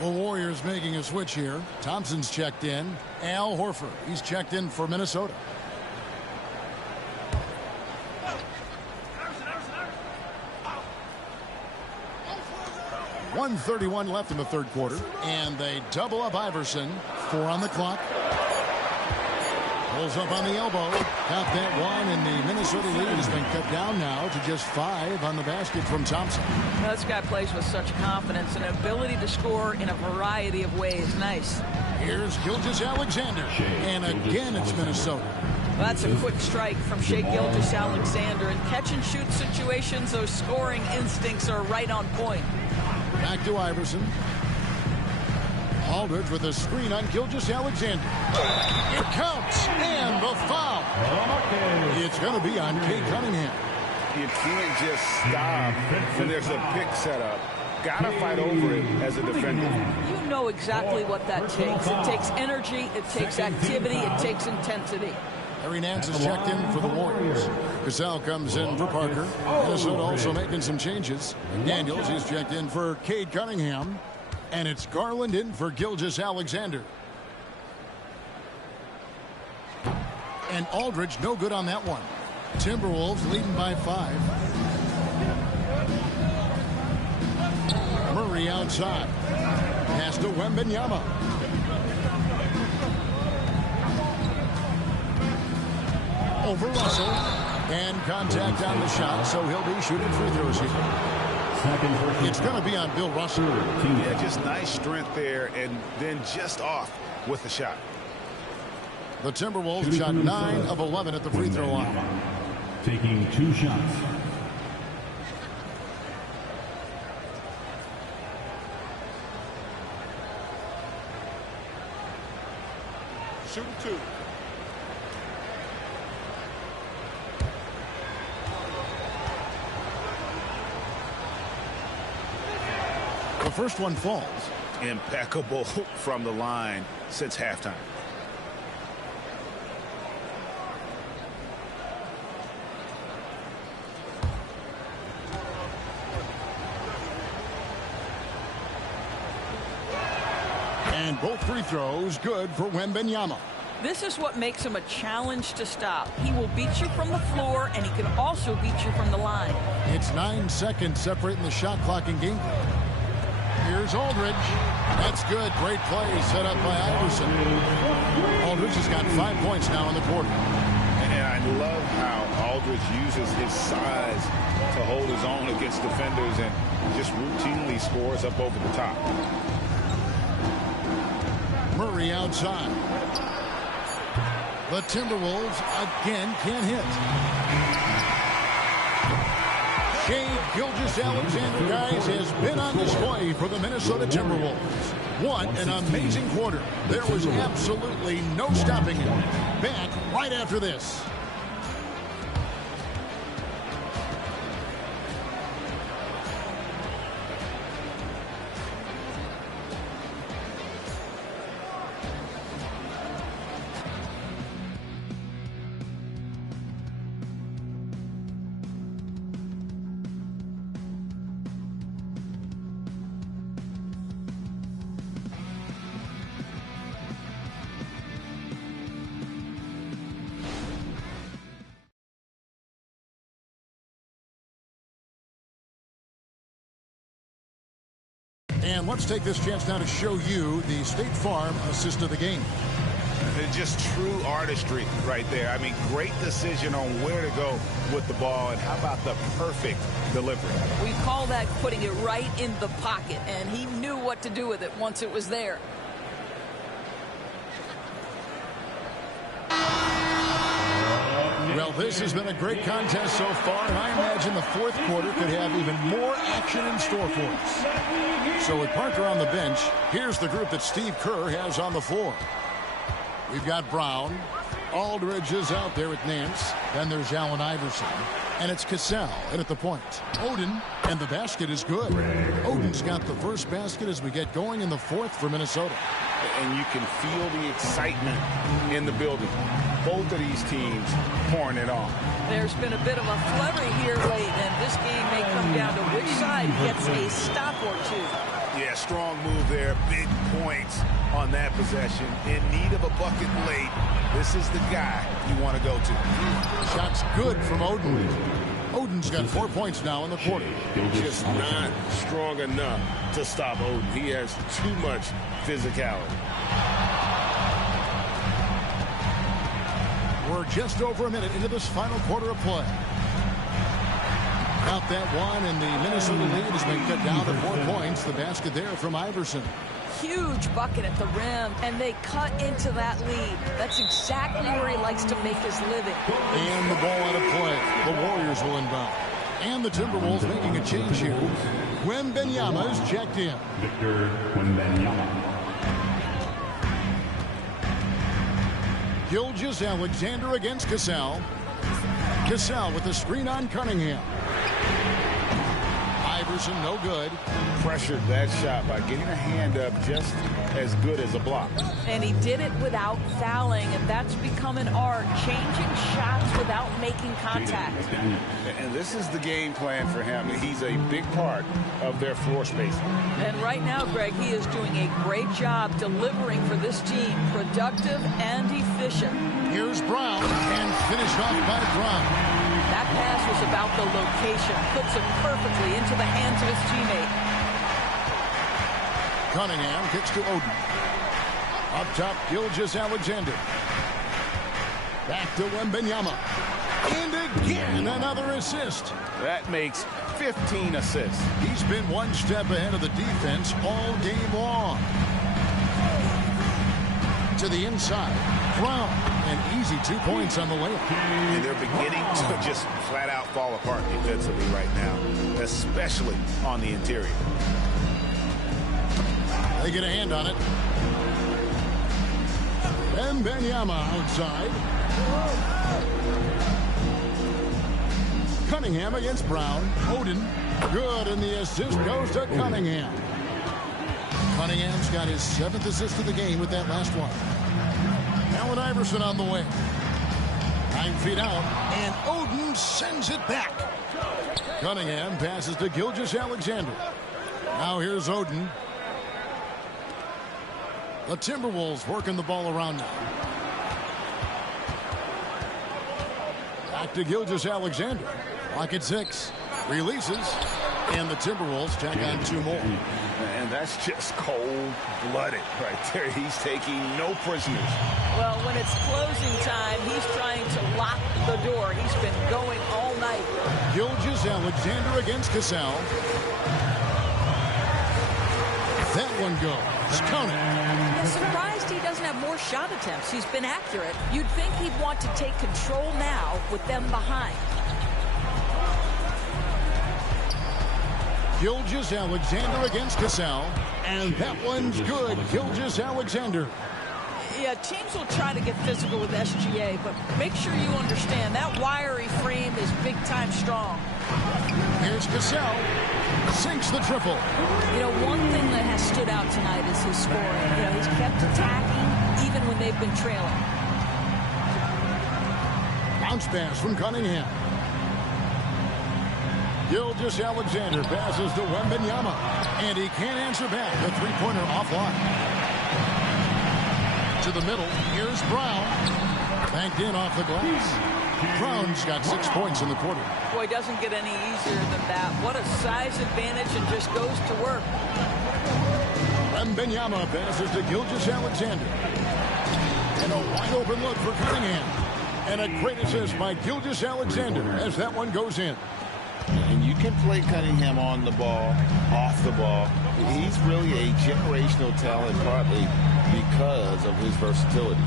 The Warriors making a switch here. Thompson's checked in. Al Horford. He's checked in for Minnesota. .131 left in the third quarter. And they double up Iverson. 4 on the clock. Pulls up on the elbow. Got that one, and the Minnesota lead has been cut down now to just 5 on the basket from Thompson. Well, this guy plays with such confidence and ability to score in a variety of ways. Nice. Here's Gilgeous-Alexander. And again, it's Minnesota. Well, that's a quick strike from Shai Gilgeous-Alexander. In catch-and-shoot situations, those scoring instincts are right on point. Back to Iverson. Aldridge with a screen on Gilgeous-Alexander. It counts, and the foul. It's going to be on Kate Cunningham. You can't just stop when there's a pick set up. Got to fight over it as a defender. You know exactly what that takes. It takes energy, it takes activity, it takes intensity. Harry Nance is checked in for the Warriors. Cassell comes in for Parker. Minnesota also making some changes. Daniels is checked in for Cade Cunningham. And it's Garland in for Gilgeous-Alexander. And Aldridge no good on that one. Timberwolves leading by 5. Murray outside. Pass to Wembanyama. Over Russell. And contact on the shot, so he'll be shooting free throws here. It's going to be on Bill Russell. Yeah, just nice strength there, and then just off with the shot. The Timberwolves shot 9 of 11 at the free throw line. Taking 2 shots. Shooting 2. The first one falls. Impeccable from the line since halftime. And both free throws good for Wembanyama. This is what makes him a challenge to stop. He will beat you from the floor, and he can also beat you from the line. It's 9 seconds separating the shot clock and game. Here's Aldridge. That's good. Great play set up by Iverson. Aldridge has got 5 points now in the quarter. And I love how Aldridge uses his size to hold his own against defenders and just routinely scores up over the top. Murray outside. The Timberwolves again can't hit. Shai Gilgeous-Alexander, guys, has been on display for the Minnesota Timberwolves. What an amazing quarter. There was absolutely no stopping him. Back right after this. And let's take this chance now to show you the State Farm assist of the game. Just true artistry right there. I mean, great decision on where to go with the ball, and how about the perfect delivery? We call that putting it right in the pocket, and he knew what to do with it once it was there. Well, this has been a great contest so far, and I imagine the fourth quarter could have even more action in store for us. So with Parker on the bench, here's the group that Steve Kerr has on the floor. We've got Brown. Aldridge is out there with Nance. Then there's Allen Iverson. And it's Cassell in at the point. Oden, and the basket is good. Oden's got the first basket as we get going in the fourth for Minnesota. And you can feel the excitement in the building. Both of these teams pouring it on. There's been a bit of a flurry here late, and this game may come down to which side gets a stop or two. Yeah, strong move there. Big points on that possession. In need of a bucket late. This is the guy you want to go to. Shot's good from Oden. Oden's got 4 points now in the quarter. Just not strong enough to stop Oden. He has too much physicality. We're just over a minute into this final quarter of play. Count that one, and the Minnesota lead has been cut down to 4 points. The basket there from Iverson. Huge bucket at the rim, and they cut into that lead. That's exactly where he likes to make his living. And the ball out of play. The Warriors will inbound. And the Timberwolves making a change here. Wembanyama is checked in. Victor Wembanyama. Gilgeous-Alexander against Cassell. Cassell with the screen on Cunningham. Iverson, no good. Pressured that shot by getting a hand up just as good as a block. And he did it without fouling, and that's become an art, changing shots without making contact. And this is the game plan for him. He's a big part of their floor spacing. And right now, Greg, he is doing a great job delivering for this team, productive and efficient. Here's Brown, and finished off by Brown. That pass was about the location, puts it perfectly into the hands of his teammate. Cunningham kicks to Oden. Up top, Gilgeous-Alexander. Back to Wembanyama. And again, another assist. That makes 15 assists. He's been one step ahead of the defense all game long. To the inside. Brown, an easy 2 points on the layup. And they're beginning to just flat out fall apart defensively right now, especially on the interior. They get a hand on it. Wembanyama outside. Cunningham against Brown. Oden, good, and the assist goes to Cunningham. Cunningham's got his 7th assist of the game with that last one. Allen Iverson on the way. 9 feet out, and Oden sends it back. Cunningham passes to Gilgeous-Alexander. Now here's Oden. The Timberwolves working the ball around now. Back to Gilgeous-Alexander. Clock at 6. Releases. And the Timberwolves tack on 2 more. And that's just cold-blooded right there. He's taking no prisoners. Well, when it's closing time, he's trying to lock the door. He's been going all night. Gilgeous-Alexander against Cassell. That one goes. Count it. I'm surprised he doesn't have more shot attempts. He's been accurate. You'd think he'd want to take control now with them behind. Gilgeous-Alexander against Cassell. And that one's good. Gilgeous-Alexander. Yeah, teams will try to get physical with SGA, but make sure you understand that wiry frame is big-time strong. Here's Cassell. Sinks the triple. You know, one thing that has stood out tonight is his scoring. You know, he's kept attacking even when they've been trailing. Bounce pass from Cunningham. Gilgeous-Alexander passes to Wembanyama. And he can't answer back. The three-pointer offline. To the middle. Here's Brown. Banked in off the glass. Brown's got 6 points in the quarter. Boy, doesn't get any easier than that. What a size advantage, and just goes to work. Wembanyama passes to Gilgeous-Alexander. And a wide open look for Cunningham. And a great assist by Gilgeous-Alexander as that one goes in. And you can play Cunningham on the ball, off the ball. He's really a generational talent, partly because of his versatility.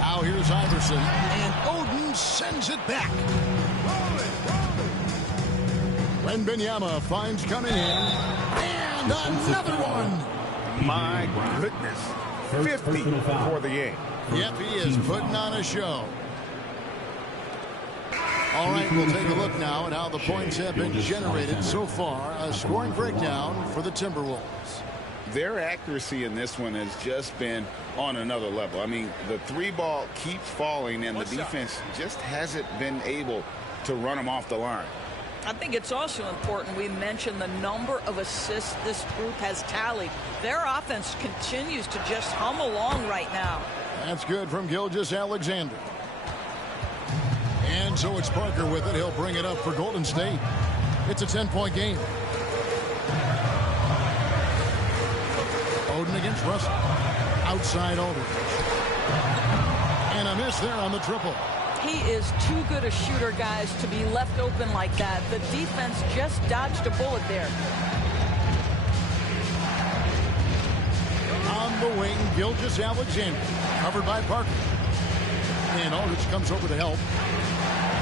Now here's Iverson, and Oden sends it back. Wembanyama finds Cunningham, and another one. My goodness, 50 for the game. Yep, he is putting on a show. All right, we'll take a look now at how the points have been generated so far. A scoring breakdown for the Timberwolves. Their accuracy in this one has just been on another level. I mean, the 3-ball keeps falling, and the defense just hasn't been able to run them off the line. I think it's also important we mention the number of assists this group has tallied. Their offense continues to just hum along right now. That's good from Gilgeous-Alexander. And so it's Parker with it. He'll bring it up for Golden State. It's a 10-point game. Oden against Russell. Outside Aldridge. And a miss there on the triple. He is too good a shooter, guys, to be left open like that. The defense just dodged a bullet there. On the wing, Gilgeous-Alexander. Covered by Parker. And Aldridge comes over to help.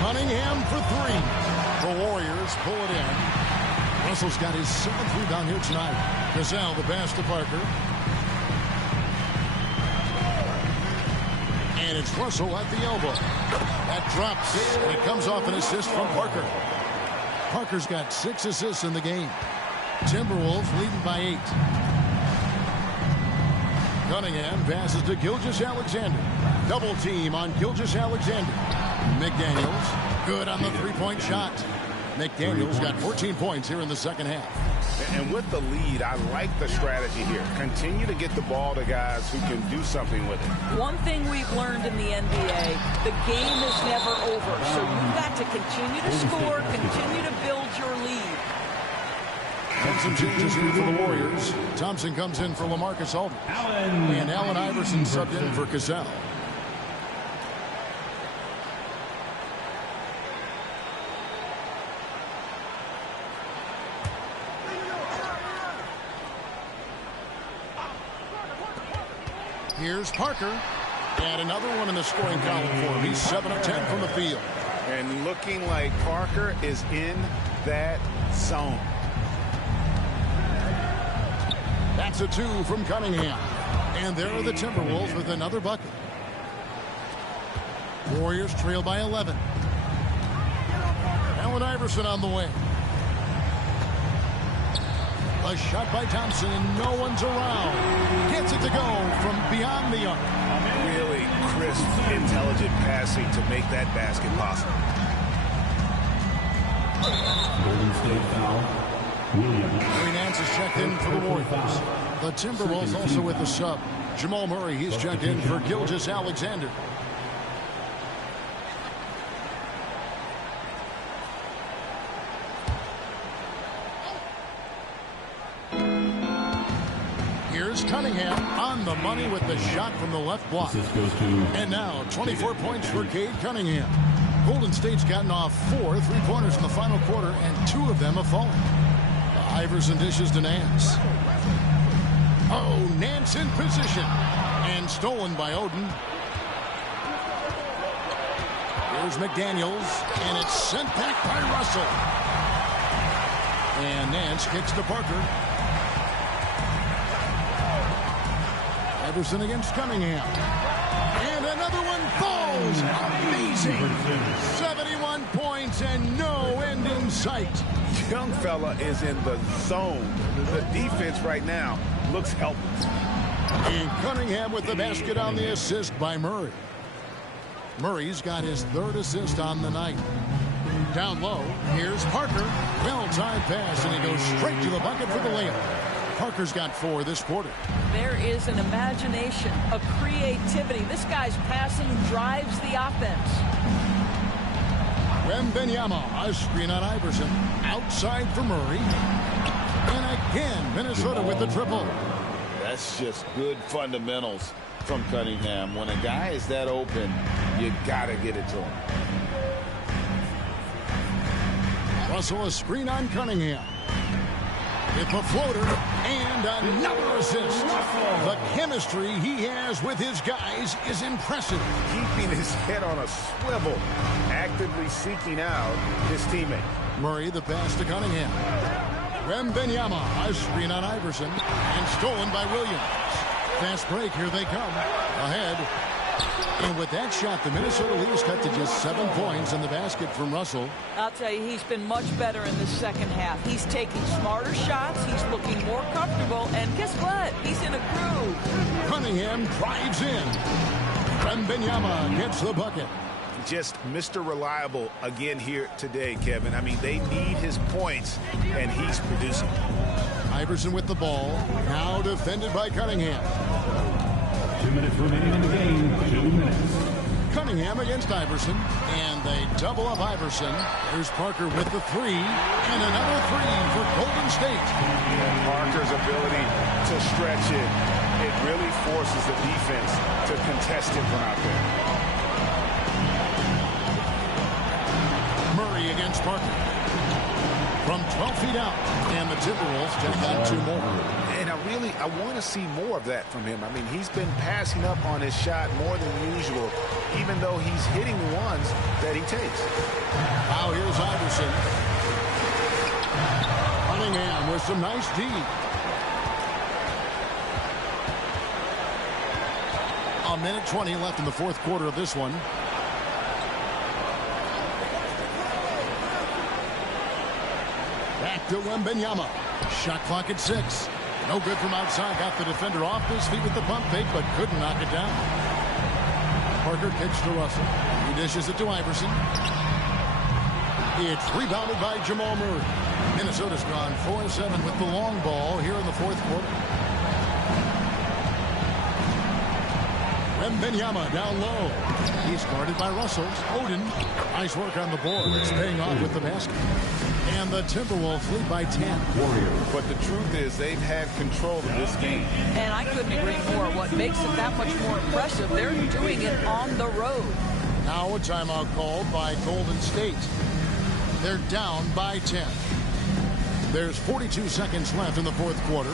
Cunningham for 3. The Warriors pull it in. Russell's got his 7th rebound here tonight. Cassell the pass to Parker. And it's Russell at the elbow. That drops, and it comes off an assist from Parker. Parker's got 6 assists in the game. Timberwolves leading by 8. Cunningham passes to Gilgeous-Alexander. Double team on Gilgeous-Alexander. McDaniels, good on the three-point shot. McDaniels got 14 points here in the second half. And with the lead, I like the strategy here. Continue to get the ball to guys who can do something with it. One thing we've learned in the NBA, the game is never over. So you've got to continue to score, continue to build your lead. And some changes here for the Warriors. Thompson comes in for LaMarcus Aldridge. And Allen Iverson subbed in for Cassell. Here's Parker. And another one in the scoring column for him. He's 7 of 10 from the field. And looking like Parker is in that zone. That's a 2 from Cunningham. And there are the Timberwolves with another bucket. Warriors trail by 11. Allen Iverson on the way. A shot by Thompson, and no one's around. Gets it to go from beyond the arc. Really crisp, intelligent passing to make that basket possible. Golden State foul. Larry Nance is checked in for the Warriors. The Timberwolves also with the sub. Jamal Murray, he's checked in for Gilgeous-Alexander. Here's Cunningham on the money with the shot from the left block. And now 24 points for Cade Cunningham. Golden State's gotten off 4 3-pointers in the final quarter, and 2 of them have fallen. Iverson dishes to Nance. Oh, Nance in position. And stolen by Oden. Here's McDaniels. And it's sent back by Russell. And Nance kicks to Parker. Iverson against Cunningham. And another one falls. Amazing. 71 points and no end in sight. Young fella is in the zone. The defense right now looks helpless. And Cunningham with the basket on the assist by Murray. Murray's got his 3rd assist on the night. Down low, here's Parker. Well-timed pass, and he goes straight to the bucket for the layup. Parker's got 4 this quarter. There is an imagination, a creativity. This guy's passing drives the offense. Wembanyama, a screen on Iverson. Outside for Murray. And again, Minnesota with the triple. That's just good fundamentals from Cunningham. When a guy is that open, you got to get it to him. Russell, a screen on Cunningham. With the floater and another assist. The chemistry he has with his guys is impressive. Keeping his head on a swivel, actively seeking out his teammate. Murray, the pass to Cunningham. Wembanyama, a screen on Iverson, and stolen by Williams. Fast break, here they come. Ahead. And with that shot, the Minnesota leaders cut to just 7 points in the basket from Russell. I'll tell you, he's been much better in the second half. He's taking smarter shots. He's looking more comfortable. And guess what? He's in a groove. Cunningham drives in. Wembanyama gets the bucket. Just Mr. Reliable again here today, Kevin. I mean, they need his points, and he's producing. Iverson with the ball. Now defended by Cunningham. 2 minutes remaining in the game. 2 minutes. Cunningham against Iverson, and they double up Iverson. There's Parker with the 3, and another 3 for Golden State. And Parker's ability to stretch it really forces the defense to contest him from out there. Murray against Parker. From 12 feet out, and the Timberwolves take on 2 more. And I want to see more of that from him. I mean, he's been passing up on his shot more than usual, even though he's hitting the ones that he takes. Now here's Iverson. Cunningham with some nice D. A minute 20 left in the 4th quarter of this one. Back to Wembanyama. Shot clock at 6. No good from outside. Got the defender off his feet with the pump fake, but couldn't knock it down. Parker kicks to Russell. He dishes it to Iverson. It's rebounded by Jamal Murray. Minnesota's gone 4-7 with the long ball here in the fourth quarter. Wembanyama down low. He's guarded by Russell. Oden. Nice work on the board. It's paying off with the basket. And the Timberwolves lead by 10. But the truth is they've had control of this game. And I couldn't agree more. What makes it that much more impressive, they're doing it on the road. Now a timeout called by Golden State. They're down by 10. There's 42 seconds left in the fourth quarter.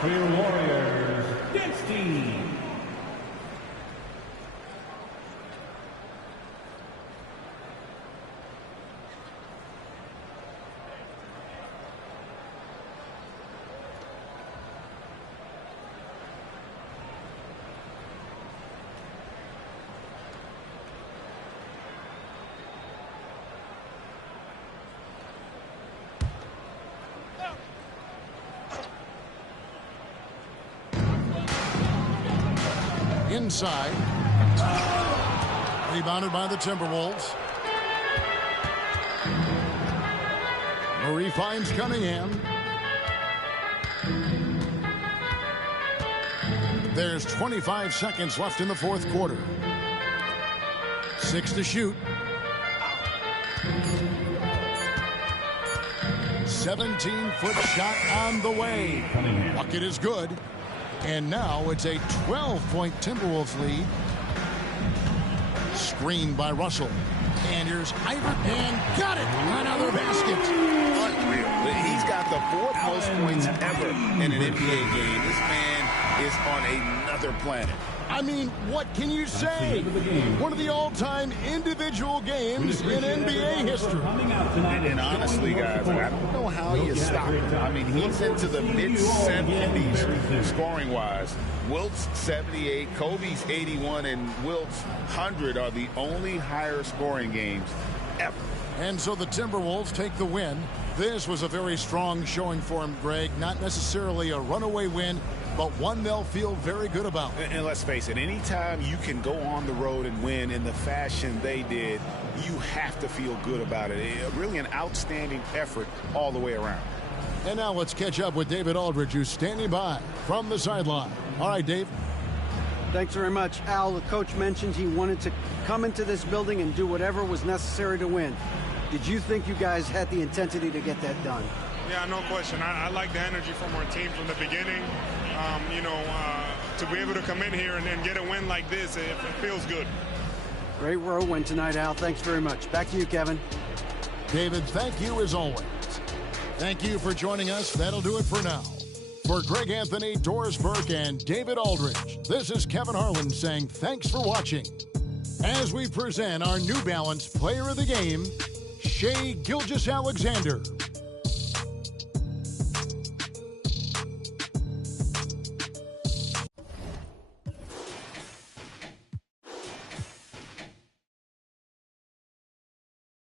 For your Warriors, dance team. Inside. Rebounded by the Timberwolves. Murray finds Cunningham. There's 25 seconds left in the fourth quarter. 6 to shoot. 17-foot shot on the way. Bucket is good. And now it's a 12-point Timberwolves lead. Screened by Russell. And here's Iverson, and got it! Another basket. Unreal. He's got the 4th most points ever in an NBA game. This man is on another planet. I mean, what can you say? One of the all-time individual games in NBA history. And honestly, guys, I don't know how you stop him. I mean, he's into the mid-70s scoring-wise. Wilt's 78, Kobe's 81, and Wilt's 100 are the only higher scoring games ever. And so the Timberwolves take the win. This was a very strong showing for him, Greg. Not necessarily a runaway win, but one they'll feel very good about. And let's face it, anytime you can go on the road and win in the fashion they did, you have to feel good about it. Really an outstanding effort all the way around. And now let's catch up with David Aldridge, who's standing by from the sideline. All right, Dave. Thanks very much, Al. The coach mentioned he wanted to come into this building and do whatever was necessary to win. Did you think you guys had the intensity to get that done? Yeah, no question. I like the energy from our team from the beginning. To be able to come in here and get a win like this, it feels good. Great road win tonight, Al. Thanks very much. Back to you, Kevin. David, thank you as always. Thank you for joining us. That'll do it for now. For Greg Anthony, Doris Burke, and David Aldridge, this is Kevin Harlan saying thanks for watching. As we present our New Balance Player of the Game, Shai Gilgeous-Alexander.